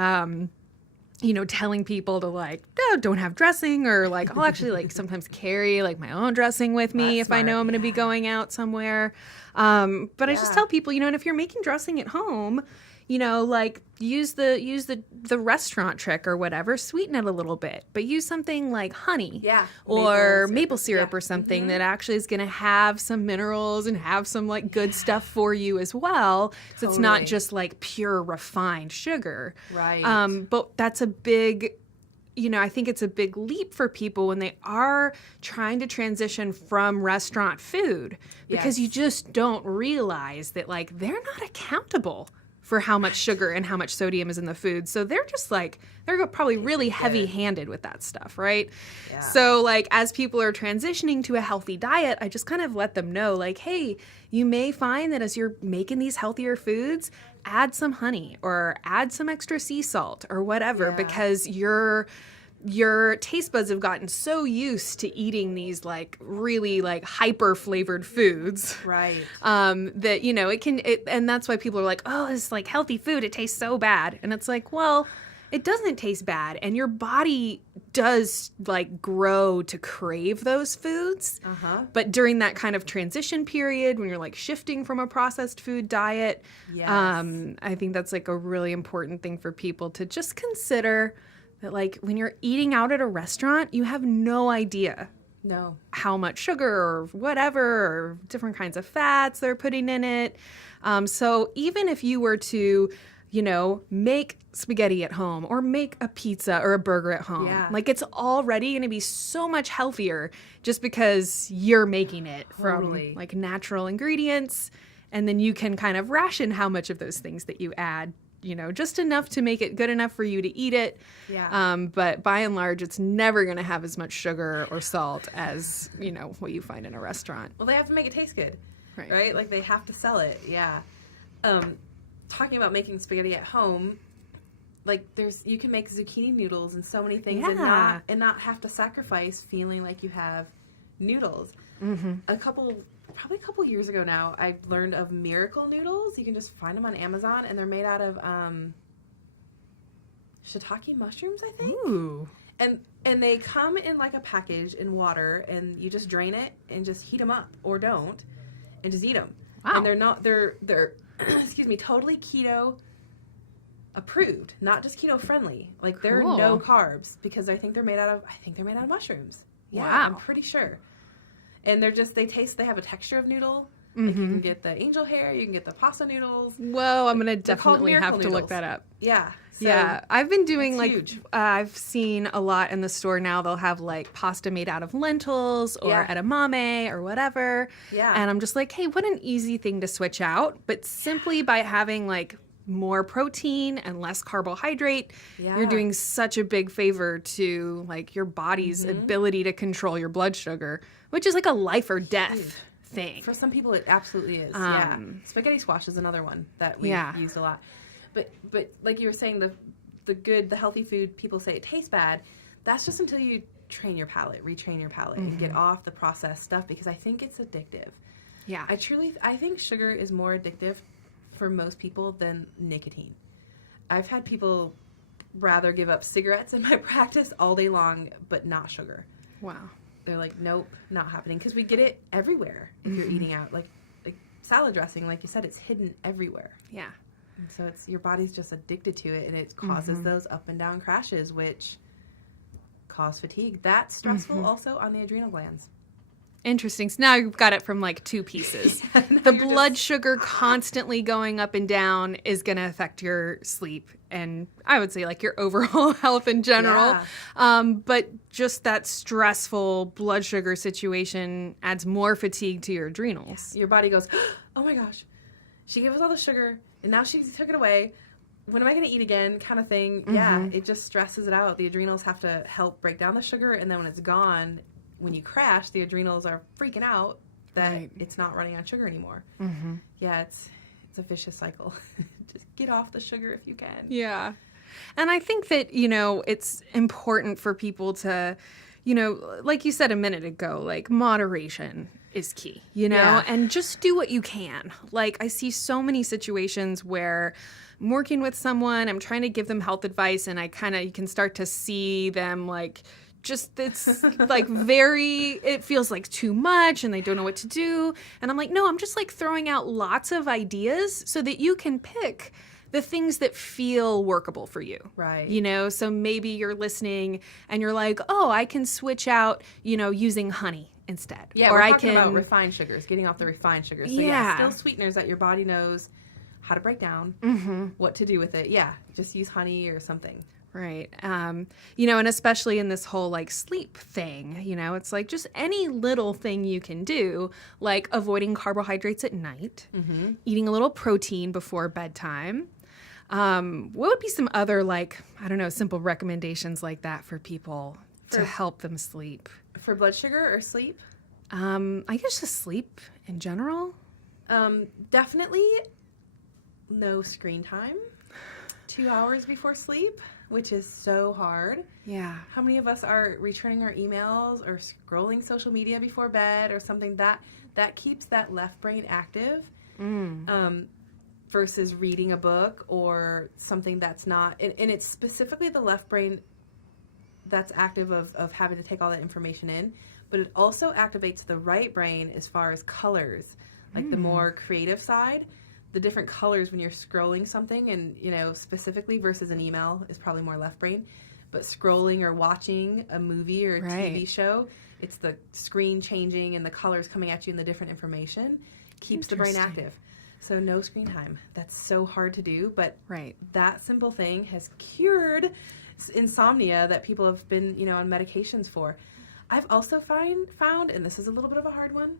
you know, telling people to like, oh, don't have dressing, or like, I'll actually like sometimes carry like my own dressing with me if I know I'm going to be going out somewhere. But I just tell people, you know, and if you're making dressing at home, you know, like use the restaurant trick or whatever, sweeten it a little bit, but use something like honey or maple syrup or something that actually is going to have some minerals and have some like good stuff for you as well. So it's not just like pure refined sugar. Right. But that's a big, you know, I think it's a big leap for people when they are trying to transition from restaurant food, because you just don't realize that like they're not accountable for how much sugar and how much sodium is in the food. So they're just like, they're probably really heavy-handed with that stuff, right? Yeah. So like as people are transitioning to a healthy diet, I just kind of let them know like, hey, you may find that as you're making these healthier foods, add some honey or add some extra sea salt or whatever, because your taste buds have gotten so used to eating these like really like hyper flavored foods, right? That, you know, and that's why people are like, oh, it's like healthy food, it tastes so bad. And it's like, well, it doesn't taste bad, and your body does like grow to crave those foods. But during that kind of transition period when you're like shifting from a processed food diet, I think that's like a really important thing for people to just consider. That like when you're eating out at a restaurant, you have no idea how much sugar or whatever or different kinds of fats they're putting in it. So even if you were to, you know, make spaghetti at home or make a pizza or a burger at home, like it's already going to be so much healthier just because you're making it from like natural ingredients. And then you can kind of ration how much of those things that you add, you know, just enough to make it good enough for you to eat it. But by and large, it's never going to have as much sugar or salt as, you know, what you find in a restaurant. Well, they have to make it taste good, right? Like they have to sell it. Talking about making spaghetti at home, like you can make zucchini noodles and so many things and not have to sacrifice feeling like you have noodles. Probably a couple years ago now, I learned of miracle noodles. You can just find them on Amazon, and they're made out of shiitake mushrooms, I think. Ooh. And they come in like a package in water, and you just drain it and just heat them up, or don't, and just eat them. Wow. And they're excuse me, totally keto approved, not just keto friendly. Like they're no carbs because I think they're made out of mushrooms. Yeah, wow. I'm pretty sure. And they have a texture of noodle. Like you can get the angel hair, you can get the pasta noodles. Whoa, I'm gonna They're called definitely miracle have to look noodles. that up. Yeah. So Yeah, I've been doing it's like huge. I've seen a lot in the store now. They'll have like pasta made out of lentils or Yeah. edamame or whatever. Yeah. And I'm just like, hey, what an easy thing to switch out. But simply by having like more protein and less carbohydrate, Yeah. you're doing such a big favor to like your body's ability to control your blood sugar, which is like a life or death thing. For some people, it absolutely is. Yeah, spaghetti squash is another one that we've used a lot. But like you were saying, the healthy food, people say it tastes bad. That's just until you retrain your palate, and get off the processed stuff, because I think it's addictive. Yeah. I think sugar is more addictive for most people than nicotine. I've had people rather give up cigarettes in my practice all day long, but not sugar. Wow. They're like, nope, not happening. Because we get it everywhere if you're eating out. Like salad dressing, like you said, it's hidden everywhere. Yeah. And so it's your body's just addicted to it, and it causes those up and down crashes, which cause fatigue. That's stressful also on the adrenal glands. Interesting. So now you've got it from like two pieces. Now The you're blood sugar constantly going up and down is going to affect your sleep and I would say like your overall health in general. But just that stressful blood sugar situation adds more fatigue to your adrenals. Your body goes, oh my gosh, she gave us all the sugar and now she took it away. When am I going to eat again? Kind of thing. Yeah, it just stresses it out. The adrenals have to help break down the sugar, and then when it's gone, when you crash, the adrenals are freaking out that it's not running on sugar anymore. Yeah, it's a vicious cycle. Just get off the sugar if you can. Yeah. And I think that, you know, it's important for people to, you know, like you said a minute ago, like moderation is key, you know, and just do what you can. Like I see so many situations where I'm working with someone, I'm trying to give them health advice, and you can start to see them like, just it's like it feels like too much and they don't know what to do. And I'm like, no, I'm just like throwing out lots of ideas so that you can pick the things that feel workable for you. Right. You know, so maybe you're listening and you're like, oh, I can switch out, you know, using honey instead. Yeah, or we're I talking can about refined sugars, getting off the refined sugars. So yeah, still sweeteners that your body knows how to break down, what to do with it. Yeah, just use honey or something. Right. You know, and especially in this whole like sleep thing, you know, it's like just any little thing you can do, like avoiding carbohydrates at night, eating a little protein before bedtime. What would be some other like, I don't know, simple recommendations like that for people to help them sleep? For blood sugar or sleep? I guess just sleep in general. Definitely no screen time. 2 hours before sleep, which is so hard. Yeah. How many of us are returning our emails or scrolling social media before bed or something that keeps that left brain active versus reading a book or something that's not, and it's specifically the left brain that's active of having to take all that information in, but it also activates the right brain as far as colors, like the more creative side. The different colors when you're scrolling something, and you know, specifically versus an email is probably more left brain, but scrolling or watching a movie or a TV show, it's the screen changing and the colors coming at you and the different information keeps the brain active. So no screen time. That's so hard to do, but that simple thing has cured insomnia that people have been, you know, on medications for. I've also found, and this is a little bit of a hard one,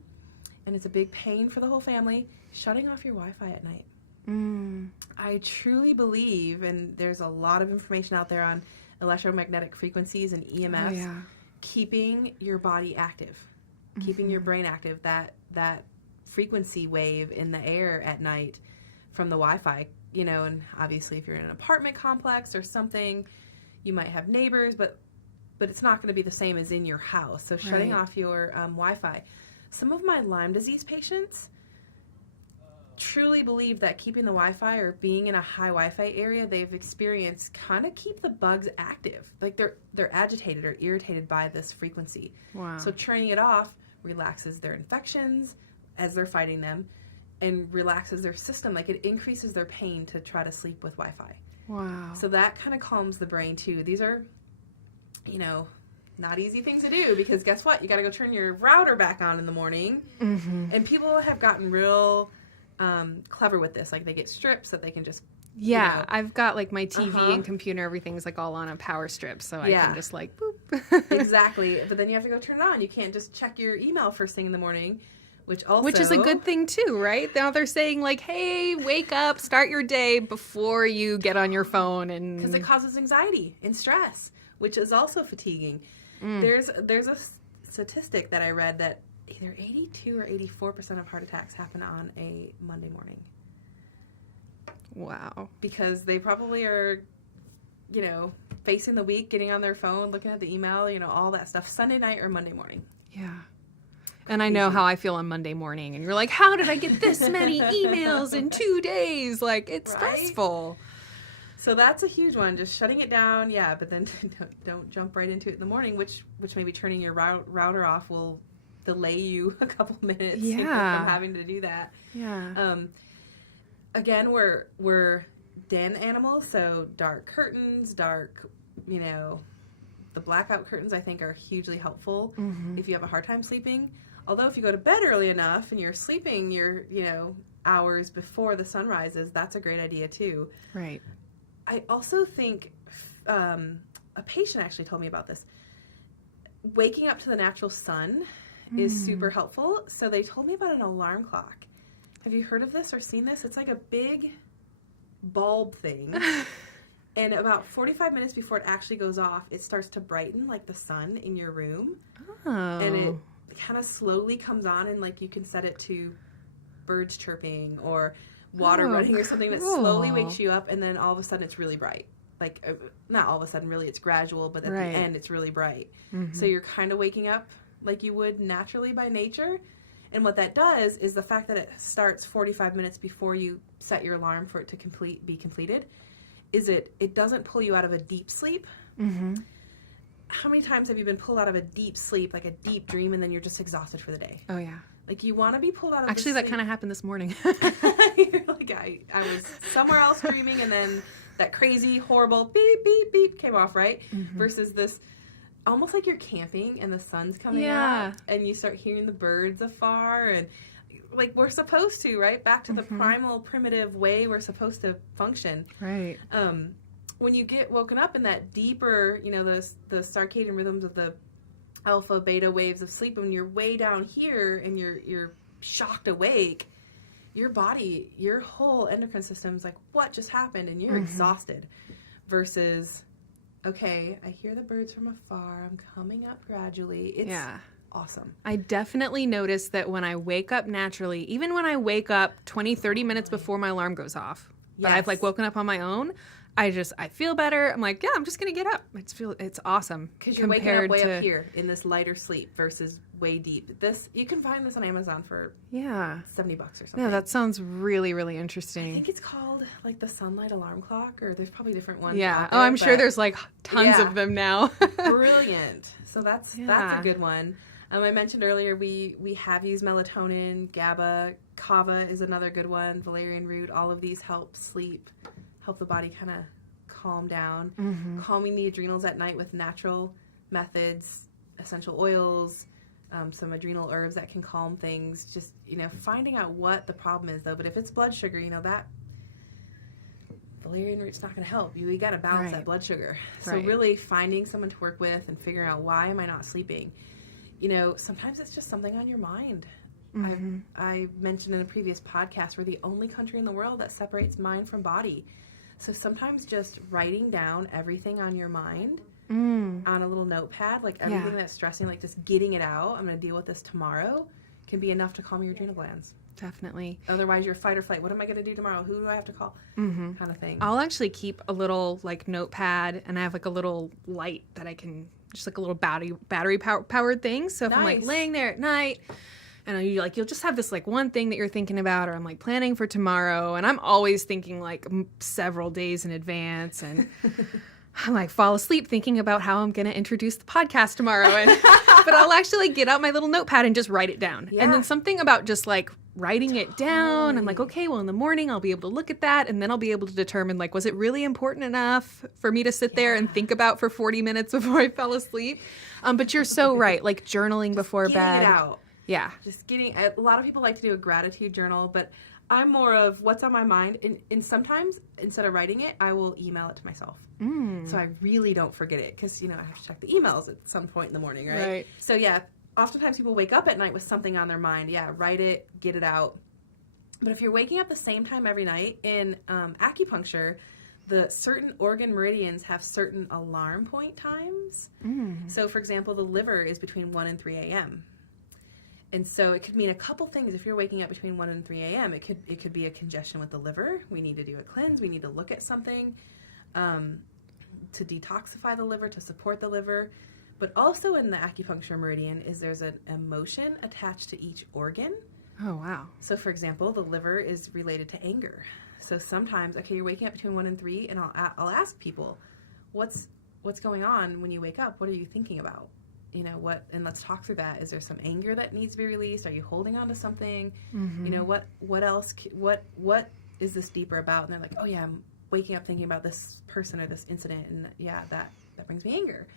and it's a big pain for the whole family, shutting off your Wi-Fi at night. I truly believe, and there's a lot of information out there on electromagnetic frequencies and EMFs, keeping your body active, keeping your brain active, that frequency wave in the air at night from the Wi-Fi, you know, and obviously if you're in an apartment complex or something, you might have neighbors, but it's not going to be the same as in your house. So shutting off your Wi-Fi. Some of my Lyme disease patients truly believe that keeping the Wi-Fi or being in a high Wi-Fi area they've experienced kind of keep the bugs active. Like they're agitated or irritated by this frequency. Wow. So turning it off relaxes their infections as they're fighting them and relaxes their system. Like it increases their pain to try to sleep with Wi-Fi. Wow. So that kind of calms the brain too. These are, you know, not easy things to do, because guess what? You got to go turn your router back on in the morning. And people have gotten real clever with this. Like, they get strips that they can just, Yeah, I've got like my TV and computer, everything's like all on a power strip, so I can just like boop. Exactly. But then you have to go turn it on. You can't just check your email first thing in the morning, which is a good thing too, right? Now they're saying like, hey, wake up, start your day before you get on your phone, and because it causes anxiety and stress, which is also fatiguing. There's a statistic that I read that either 82 or 84% of heart attacks happen on a Monday morning. Wow. Because they probably are, facing the week, getting on their phone, looking at the email, all that stuff, Sunday night or Monday morning. Yeah. And I know how I feel on Monday morning. And you're like, how did I get this many emails in 2 days? Like, it's stressful. So that's a huge one, just shutting it down. Yeah, but then don't jump right into it in the morning, which maybe turning your router off will delay you a couple minutes from having to do that. Yeah. Again, we're den animals, so dark curtains, the blackout curtains I think are hugely helpful if you have a hard time sleeping. Although if you go to bed early enough and you're sleeping your, hours before the sun rises, that's a great idea too. Right. I also think a patient actually told me about this. Waking up to the natural sun is super helpful. So they told me about an alarm clock. Have you heard of this or seen this? It's like a big bulb thing. And about 45 minutes before it actually goes off, it starts to brighten like the sun in your room. Oh. And it kind of slowly comes on, and like you can set it to birds chirping or water running or something that slowly wakes you up, and then all of a sudden it's really bright. Like, not all of a sudden, really, it's gradual, but at the end it's really bright. So you're kind of waking up like you would naturally by nature. And what that does is the fact that it starts 45 minutes before you set your alarm for it to be completed, is it doesn't pull you out of a deep sleep. How many times have you been pulled out of a deep sleep, like a deep dream, and then you're just exhausted for the day? Oh, yeah. Like, you want to be pulled out of Actually, that kind of happened this morning. You're like, I was somewhere else dreaming, and then that crazy, horrible beep, beep, beep came off, right? Versus this, almost like you're camping and the sun's coming out, and you start hearing the birds afar, and like we're supposed to, right? Back to the primal, primitive way we're supposed to function. Right. When you get woken up in that deeper, the circadian rhythms of the alpha, beta waves of sleep, when you're way down here and you're shocked awake, your body, your whole endocrine system's like, what just happened? And you're exhausted. Versus, okay, I hear the birds from afar. I'm coming up gradually. It's awesome. I definitely notice that when I wake up naturally, even when I wake up 20, 30 minutes before my alarm goes off, but I've like woken up on my own, I feel better. I'm like, yeah, I'm just going to get up. It's awesome. Because you're waking up way up here in this lighter sleep versus way deep. You can find this on Amazon for $70 or something. Yeah, that sounds really, really interesting. I think it's called like the sunlight alarm clock, or there's probably different ones. Yeah. I'm sure there's like tons of them now. Brilliant. So that's a good one. I mentioned earlier we have used melatonin, GABA, kava is another good one, valerian root. All of these help sleep, help the body kind of calm down, calming the adrenals at night with natural methods, essential oils, some adrenal herbs that can calm things. Just finding out what the problem is though. But if it's blood sugar, that valerian root's not going to help you. We got to balance that blood sugar. So really finding someone to work with and figuring out, why am I not sleeping? Sometimes it's just something on your mind. I mentioned in a previous podcast, we're the only country in the world that separates mind from body. So sometimes just writing down everything on your mind on a little notepad, like everything that's stressing, like just getting it out, I'm going to deal with this tomorrow, can be enough to calm your adrenal glands. Definitely. Otherwise, you're fight or flight. What am I going to do tomorrow? Who do I have to call? Kind of thing. I'll actually keep a little like notepad, and I have like a little light that I can, just like a little battery powered thing. So if I'm like laying there at night, and you'll just have this like one thing that you're thinking about, or I'm like planning for tomorrow, and I'm always thinking like several days in advance, and I like fall asleep thinking about how I'm going to introduce the podcast tomorrow. But I'll actually get out my little notepad and just write it down. And then something about just like writing it down. I'm like, okay, well, in the morning I'll be able to look at that, and then I'll be able to determine, like, was it really important enough for me to sit there and think about for 40 minutes before I fell asleep? But you're so right, like journaling before bed. Getting it out. Yeah. Just getting, a lot of people like to do a gratitude journal, but I'm more of what's on my mind. And sometimes, instead of writing it, I will email it to myself. So I really don't forget it because, I have to check the emails at some point in the morning, right? So, yeah, oftentimes people wake up at night with something on their mind. Yeah, write it, get it out. But if you're waking up the same time every night, in acupuncture, the certain organ meridians have certain alarm point times. So, for example, the liver is between 1 and 3 a.m., and so it could mean a couple things. If you're waking up between 1 and 3 a.m., it could be a congestion with the liver. We need to do a cleanse. We need to look at something to detoxify the liver, to support the liver. But also in the acupuncture meridian there's an emotion attached to each organ. Oh, wow. So, for example, the liver is related to anger. So sometimes, okay, you're waking up between 1 and 3, and I'll ask people, what's going on when you wake up? What are you thinking about? And let's talk through that. Is there some anger that needs to be released? Are you holding on to something? What else, what is this deeper about? And they're like, oh yeah, I'm waking up thinking about this person or this incident, and yeah, that brings me anger.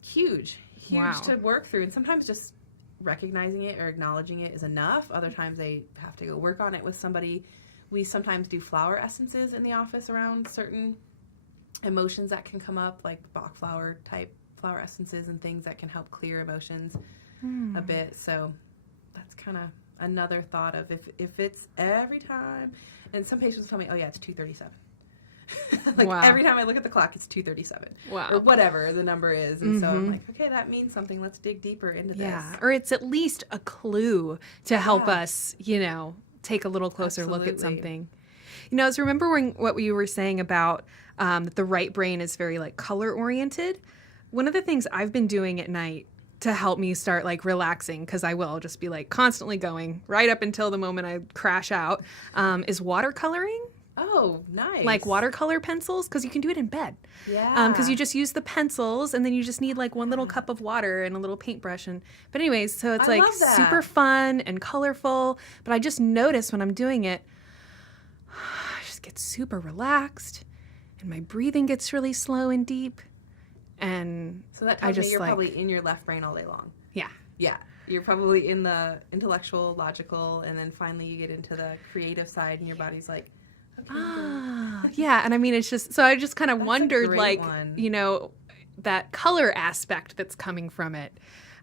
Huge Wow. to work through. And sometimes just recognizing it or acknowledging it is enough. Other times they have to go work on it with somebody. We sometimes do flower essences in the office around certain emotions that can come up, like Bach flower type flower essences and things that can help clear emotions a bit. So that's kind of another thought of if it's every time. And some patients tell me, oh yeah, it's 2:37. Wow. Every time I look at the clock, it's 2:37. Wow. Or whatever the number is. And so I'm like, okay, that means something. Let's dig deeper into Yeah. this. Or it's at least a clue to help us, take a little closer look at Absolutely. something. I was remembering what you were saying about that the right brain is very like color oriented. One of the things I've been doing at night to help me start like relaxing, because I will just be like constantly going right up until the moment I crash out, is watercoloring. Oh, nice. Like watercolor pencils, because you can do it in bed. Yeah. Because you just use the pencils, and then you just need like one little cup of water and a little paintbrush. But anyways, so it's I like love that. super fun and colorful. But I just notice when I'm doing it, I just get super relaxed, and my breathing gets really slow and deep. And So that I tells me just you're like, probably in your left brain all day long. yeah. Yeah. You're probably in the intellectual, logical, and then finally you get into the creative side and your body's like, okay. Yeah, and I mean, it's just, so I just kind of That's a wondered, great like, one. that color aspect that's coming from it.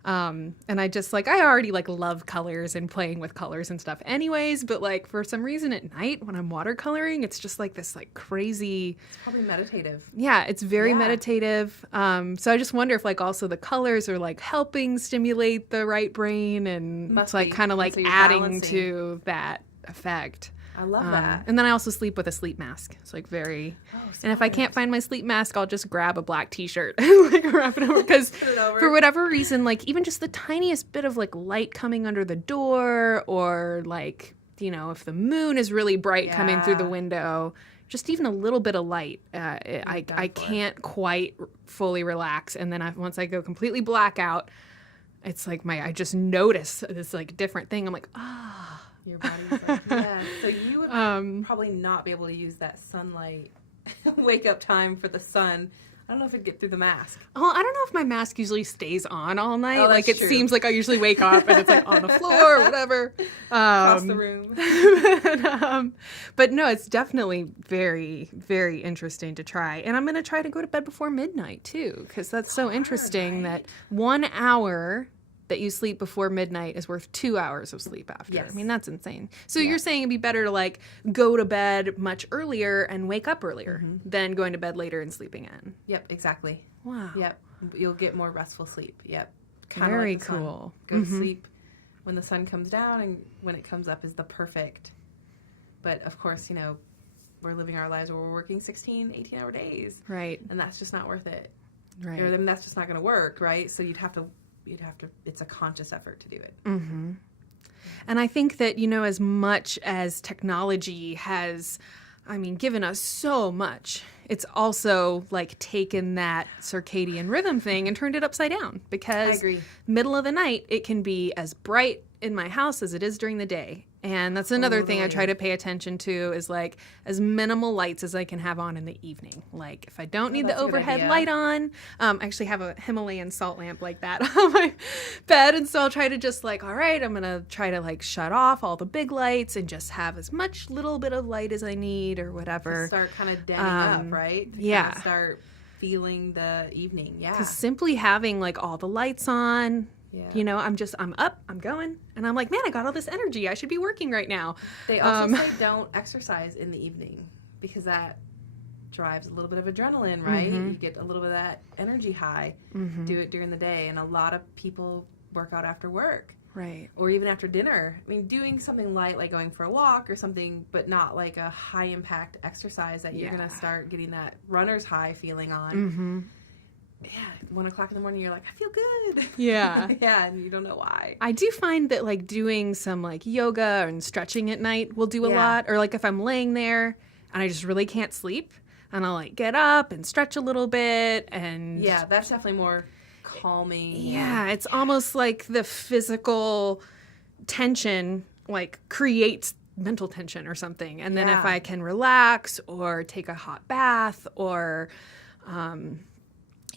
And I just, like, I already, like, love colors and playing with colors and stuff anyways, but, like, for some reason at night when I'm watercoloring, it's just, like, this, like, crazy... It's probably meditative. Yeah, it's very Yeah. meditative. So I just wonder if, like, also the colors are, like, helping stimulate the right brain, and Must it's, like, be. kind of, like, So you're adding balancing. to that effect. I love that. And then I also sleep with a sleep mask. It's like very, and if I can't find my sleep mask, I'll just grab a black t-shirt and like wrap it over. Because Put it over. for whatever reason, like even just the tiniest bit of like light coming under the door, or like, if the moon is really bright coming through the Yeah. window, just even a little bit of light, I done for it. can't quite fully relax. And then once I go completely blackout, it's like I just notice this like different thing. I'm like, Your body's like, yeah. So you would probably not be able to use that sunlight wake up time for the sun. I don't know if it'd get through the mask. Well, I don't know if my mask usually stays on all night. Oh, like that's it true. seems like I usually wake up and it's like on the floor or whatever. Across the room. But no, it's definitely very, very interesting to try. And I'm going to try to go to bed before midnight too, because that's so interesting that 1 hour that you sleep before midnight is worth 2 hours of sleep after. Yes. I mean, that's insane. So you're saying it'd be better to like go to bed much earlier and wake up earlier than going to bed later and sleeping in. Yep, exactly. Wow. Yep. You'll get more restful sleep. Yep. Kinda Very like the sun. cool. Go to sleep when the sun comes down, and when it comes up is the perfect. But of course, we're living our lives where we're working 16, 18-hour days. Right. And that's just not worth it. Right. Or then that's just not going to work, right? So you'd have to, it's a conscious effort to do it. Mm-hmm. And I think that, as much as technology has, given us so much, it's also like taken that circadian rhythm thing and turned it upside down, because I agree. middle of the night, it can be as bright in my house as it is during the day. And that's another thing I try to pay attention to is like as minimal lights as I can have on in the evening. Like if I don't need the that's a good overhead idea. light on, I actually have a Himalayan salt lamp like that on my bed. And so I'll try to just like, all right, I'm going to try to like shut off all the big lights and just have as much little bit of light as I need or whatever. Start kind of dimming up, right? To yeah. kind of start feeling the evening. Yeah. Because simply having like all the lights on, Yeah. you know, I'm up, I'm going, and I'm like, man, I got all this energy. I should be working right now. They also say don't exercise in the evening because that drives a little bit of adrenaline, right? You get a little bit of that energy high. Do it during the day. And a lot of people work out after work. Right. Or even after dinner. I mean, doing something light like going for a walk or something, but not like a high impact exercise that you're going to start getting that runner's high feeling on. Yeah, 1 o'clock in the morning, you're like, I feel good. Yeah. Yeah, and you don't know why. I do find that like doing some like yoga and stretching at night will do a lot. Or like if I'm laying there and I just really can't sleep and I'll like get up and stretch a little bit and Yeah, that's definitely more calming. yeah, it's almost like the physical tension like creates mental tension or something. And then if I can relax or take a hot bath or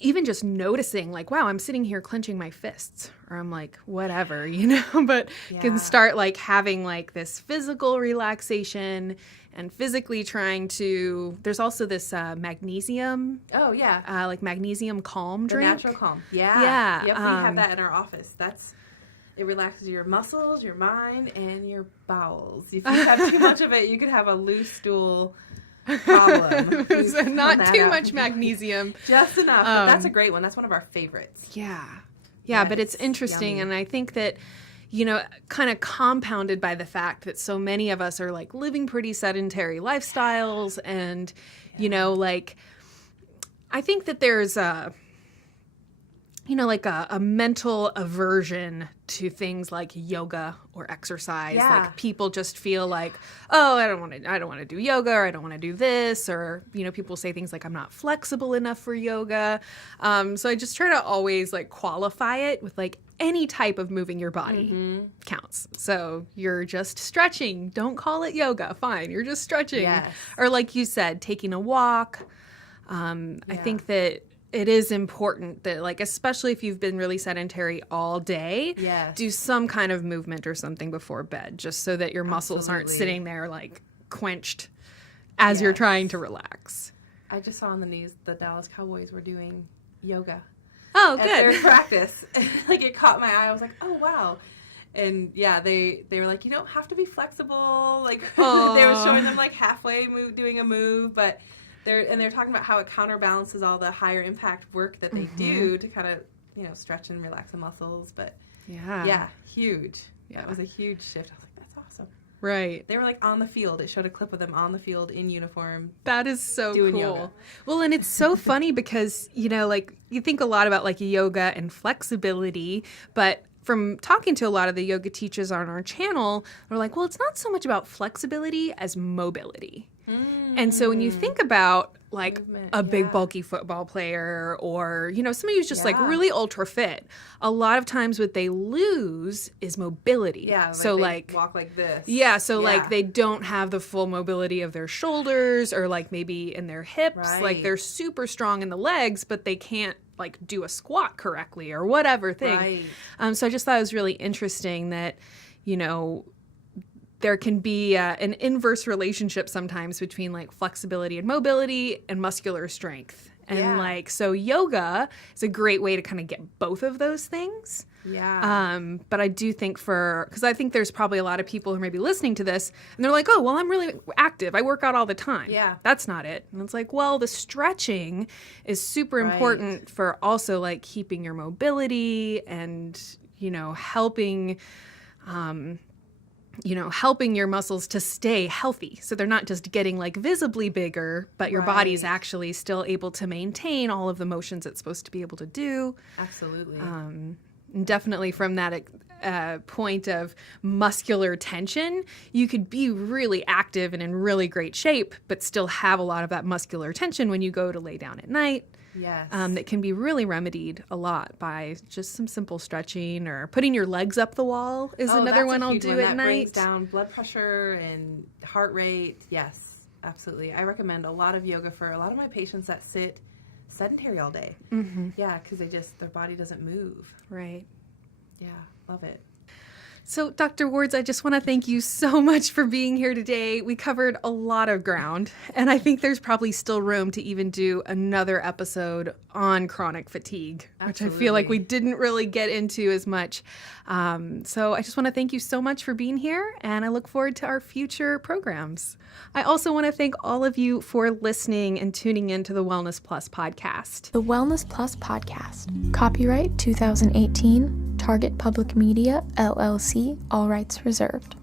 even just noticing like, wow, I'm sitting here clenching my fists or I'm like, whatever, you know, but can start like having like this physical relaxation and physically trying to, there's also this magnesium. Oh, yeah. Like magnesium calm The drink. natural calm. Yeah. Yeah, Yep, we have that in our office. It relaxes your muscles, your mind, and your bowels. If you have too much of it, you could have a loose stool problem. So not too much magnesium. Just enough. But that's a great one. That's one of our favorites. Yeah. Yeah, but it's Yes, interesting. yummy. And I think that, you know, kind of compounded by the fact that so many of us are like living pretty sedentary lifestyles. And, you know, like, I think that there's you know, like a mental aversion to things like yoga or exercise. Yeah. Like people just feel like, oh, I don't want to do yoga or I don't want to do this. Or, you know, people say things like, I'm not flexible enough for yoga. So I just try to always like qualify it with like any type of moving your body counts. So you're just stretching. Don't call it yoga. Fine. You're just stretching. Yes. Or like you said, taking a walk. I think that it is important that, like, especially if you've been really sedentary all day, do some kind of movement or something before bed, just so that your muscles aren't sitting there, like, quenched as you're trying to relax. I just saw on the news the Dallas Cowboys were doing yoga. Oh, At their good. practice. Like, it caught my eye. I was like, oh, wow. And, yeah, they were like, you don't have to be flexible. Like, they were showing them, like, halfway doing a move, but... They're talking about how it counterbalances all the higher impact work that they do to kind of, you know, stretch and relax the muscles. But yeah, huge. Yeah, it was a huge shift. I was like, that's awesome. Right. They were like on the field. It showed a clip of them on the field in uniform. That is so doing cool. yoga. Well, and it's so funny because, you know, like you think a lot about like yoga and flexibility, but from talking to a lot of the yoga teachers on our channel, they're like, well, it's not so much about flexibility as mobility. And so when you think about like Movement, a big bulky football player or, you know, somebody who's just like really ultra fit, a lot of times what they lose is mobility. Yeah, like so they like walk like this. Yeah, so like they don't have the full mobility of their shoulders or like maybe in their hips. Right. Like they're super strong in the legs, but they can't like do a squat correctly or whatever thing. Right. So I just thought it was really interesting that, you know, there can be an inverse relationship sometimes between like flexibility and mobility and muscular strength. And like, so yoga is a great way to kind of get both of those things. Yeah. But I do think because I think there's probably a lot of people who may be listening to this and they're like, oh, well, I'm really active. I work out all the time. Yeah. That's not it. And it's like, well, the stretching is super important for also like keeping your mobility and, you know, helping your muscles to stay healthy. So they're not just getting like visibly bigger, but your body's actually still able to maintain all of the motions it's supposed to be able to do. Absolutely. And definitely from that point of muscular tension, you could be really active and in really great shape, but still have a lot of that muscular tension when you go to lay down at night. Yes. that can be really remedied a lot by just some simple stretching, or putting your legs up the wall is another that's one a I'll huge do one. at That night. brings down blood pressure and heart rate. Yes, absolutely. I recommend a lot of yoga for a lot of my patients that sit sedentary all day. Mm-hmm. Yeah, because their body doesn't move. Right. Yeah, love it. So, Dr. Wards, I just want to thank you so much for being here today. We covered a lot of ground, and I think there's probably still room to even do another episode on chronic fatigue, which I feel like we didn't really get into as much. So I just want to thank you so much for being here, and I look forward to our future programs. I also want to thank all of you for listening and tuning in to the Wellness Plus podcast. The Wellness Plus podcast. Copyright 2018. Target Public Media, LLC. All rights reserved.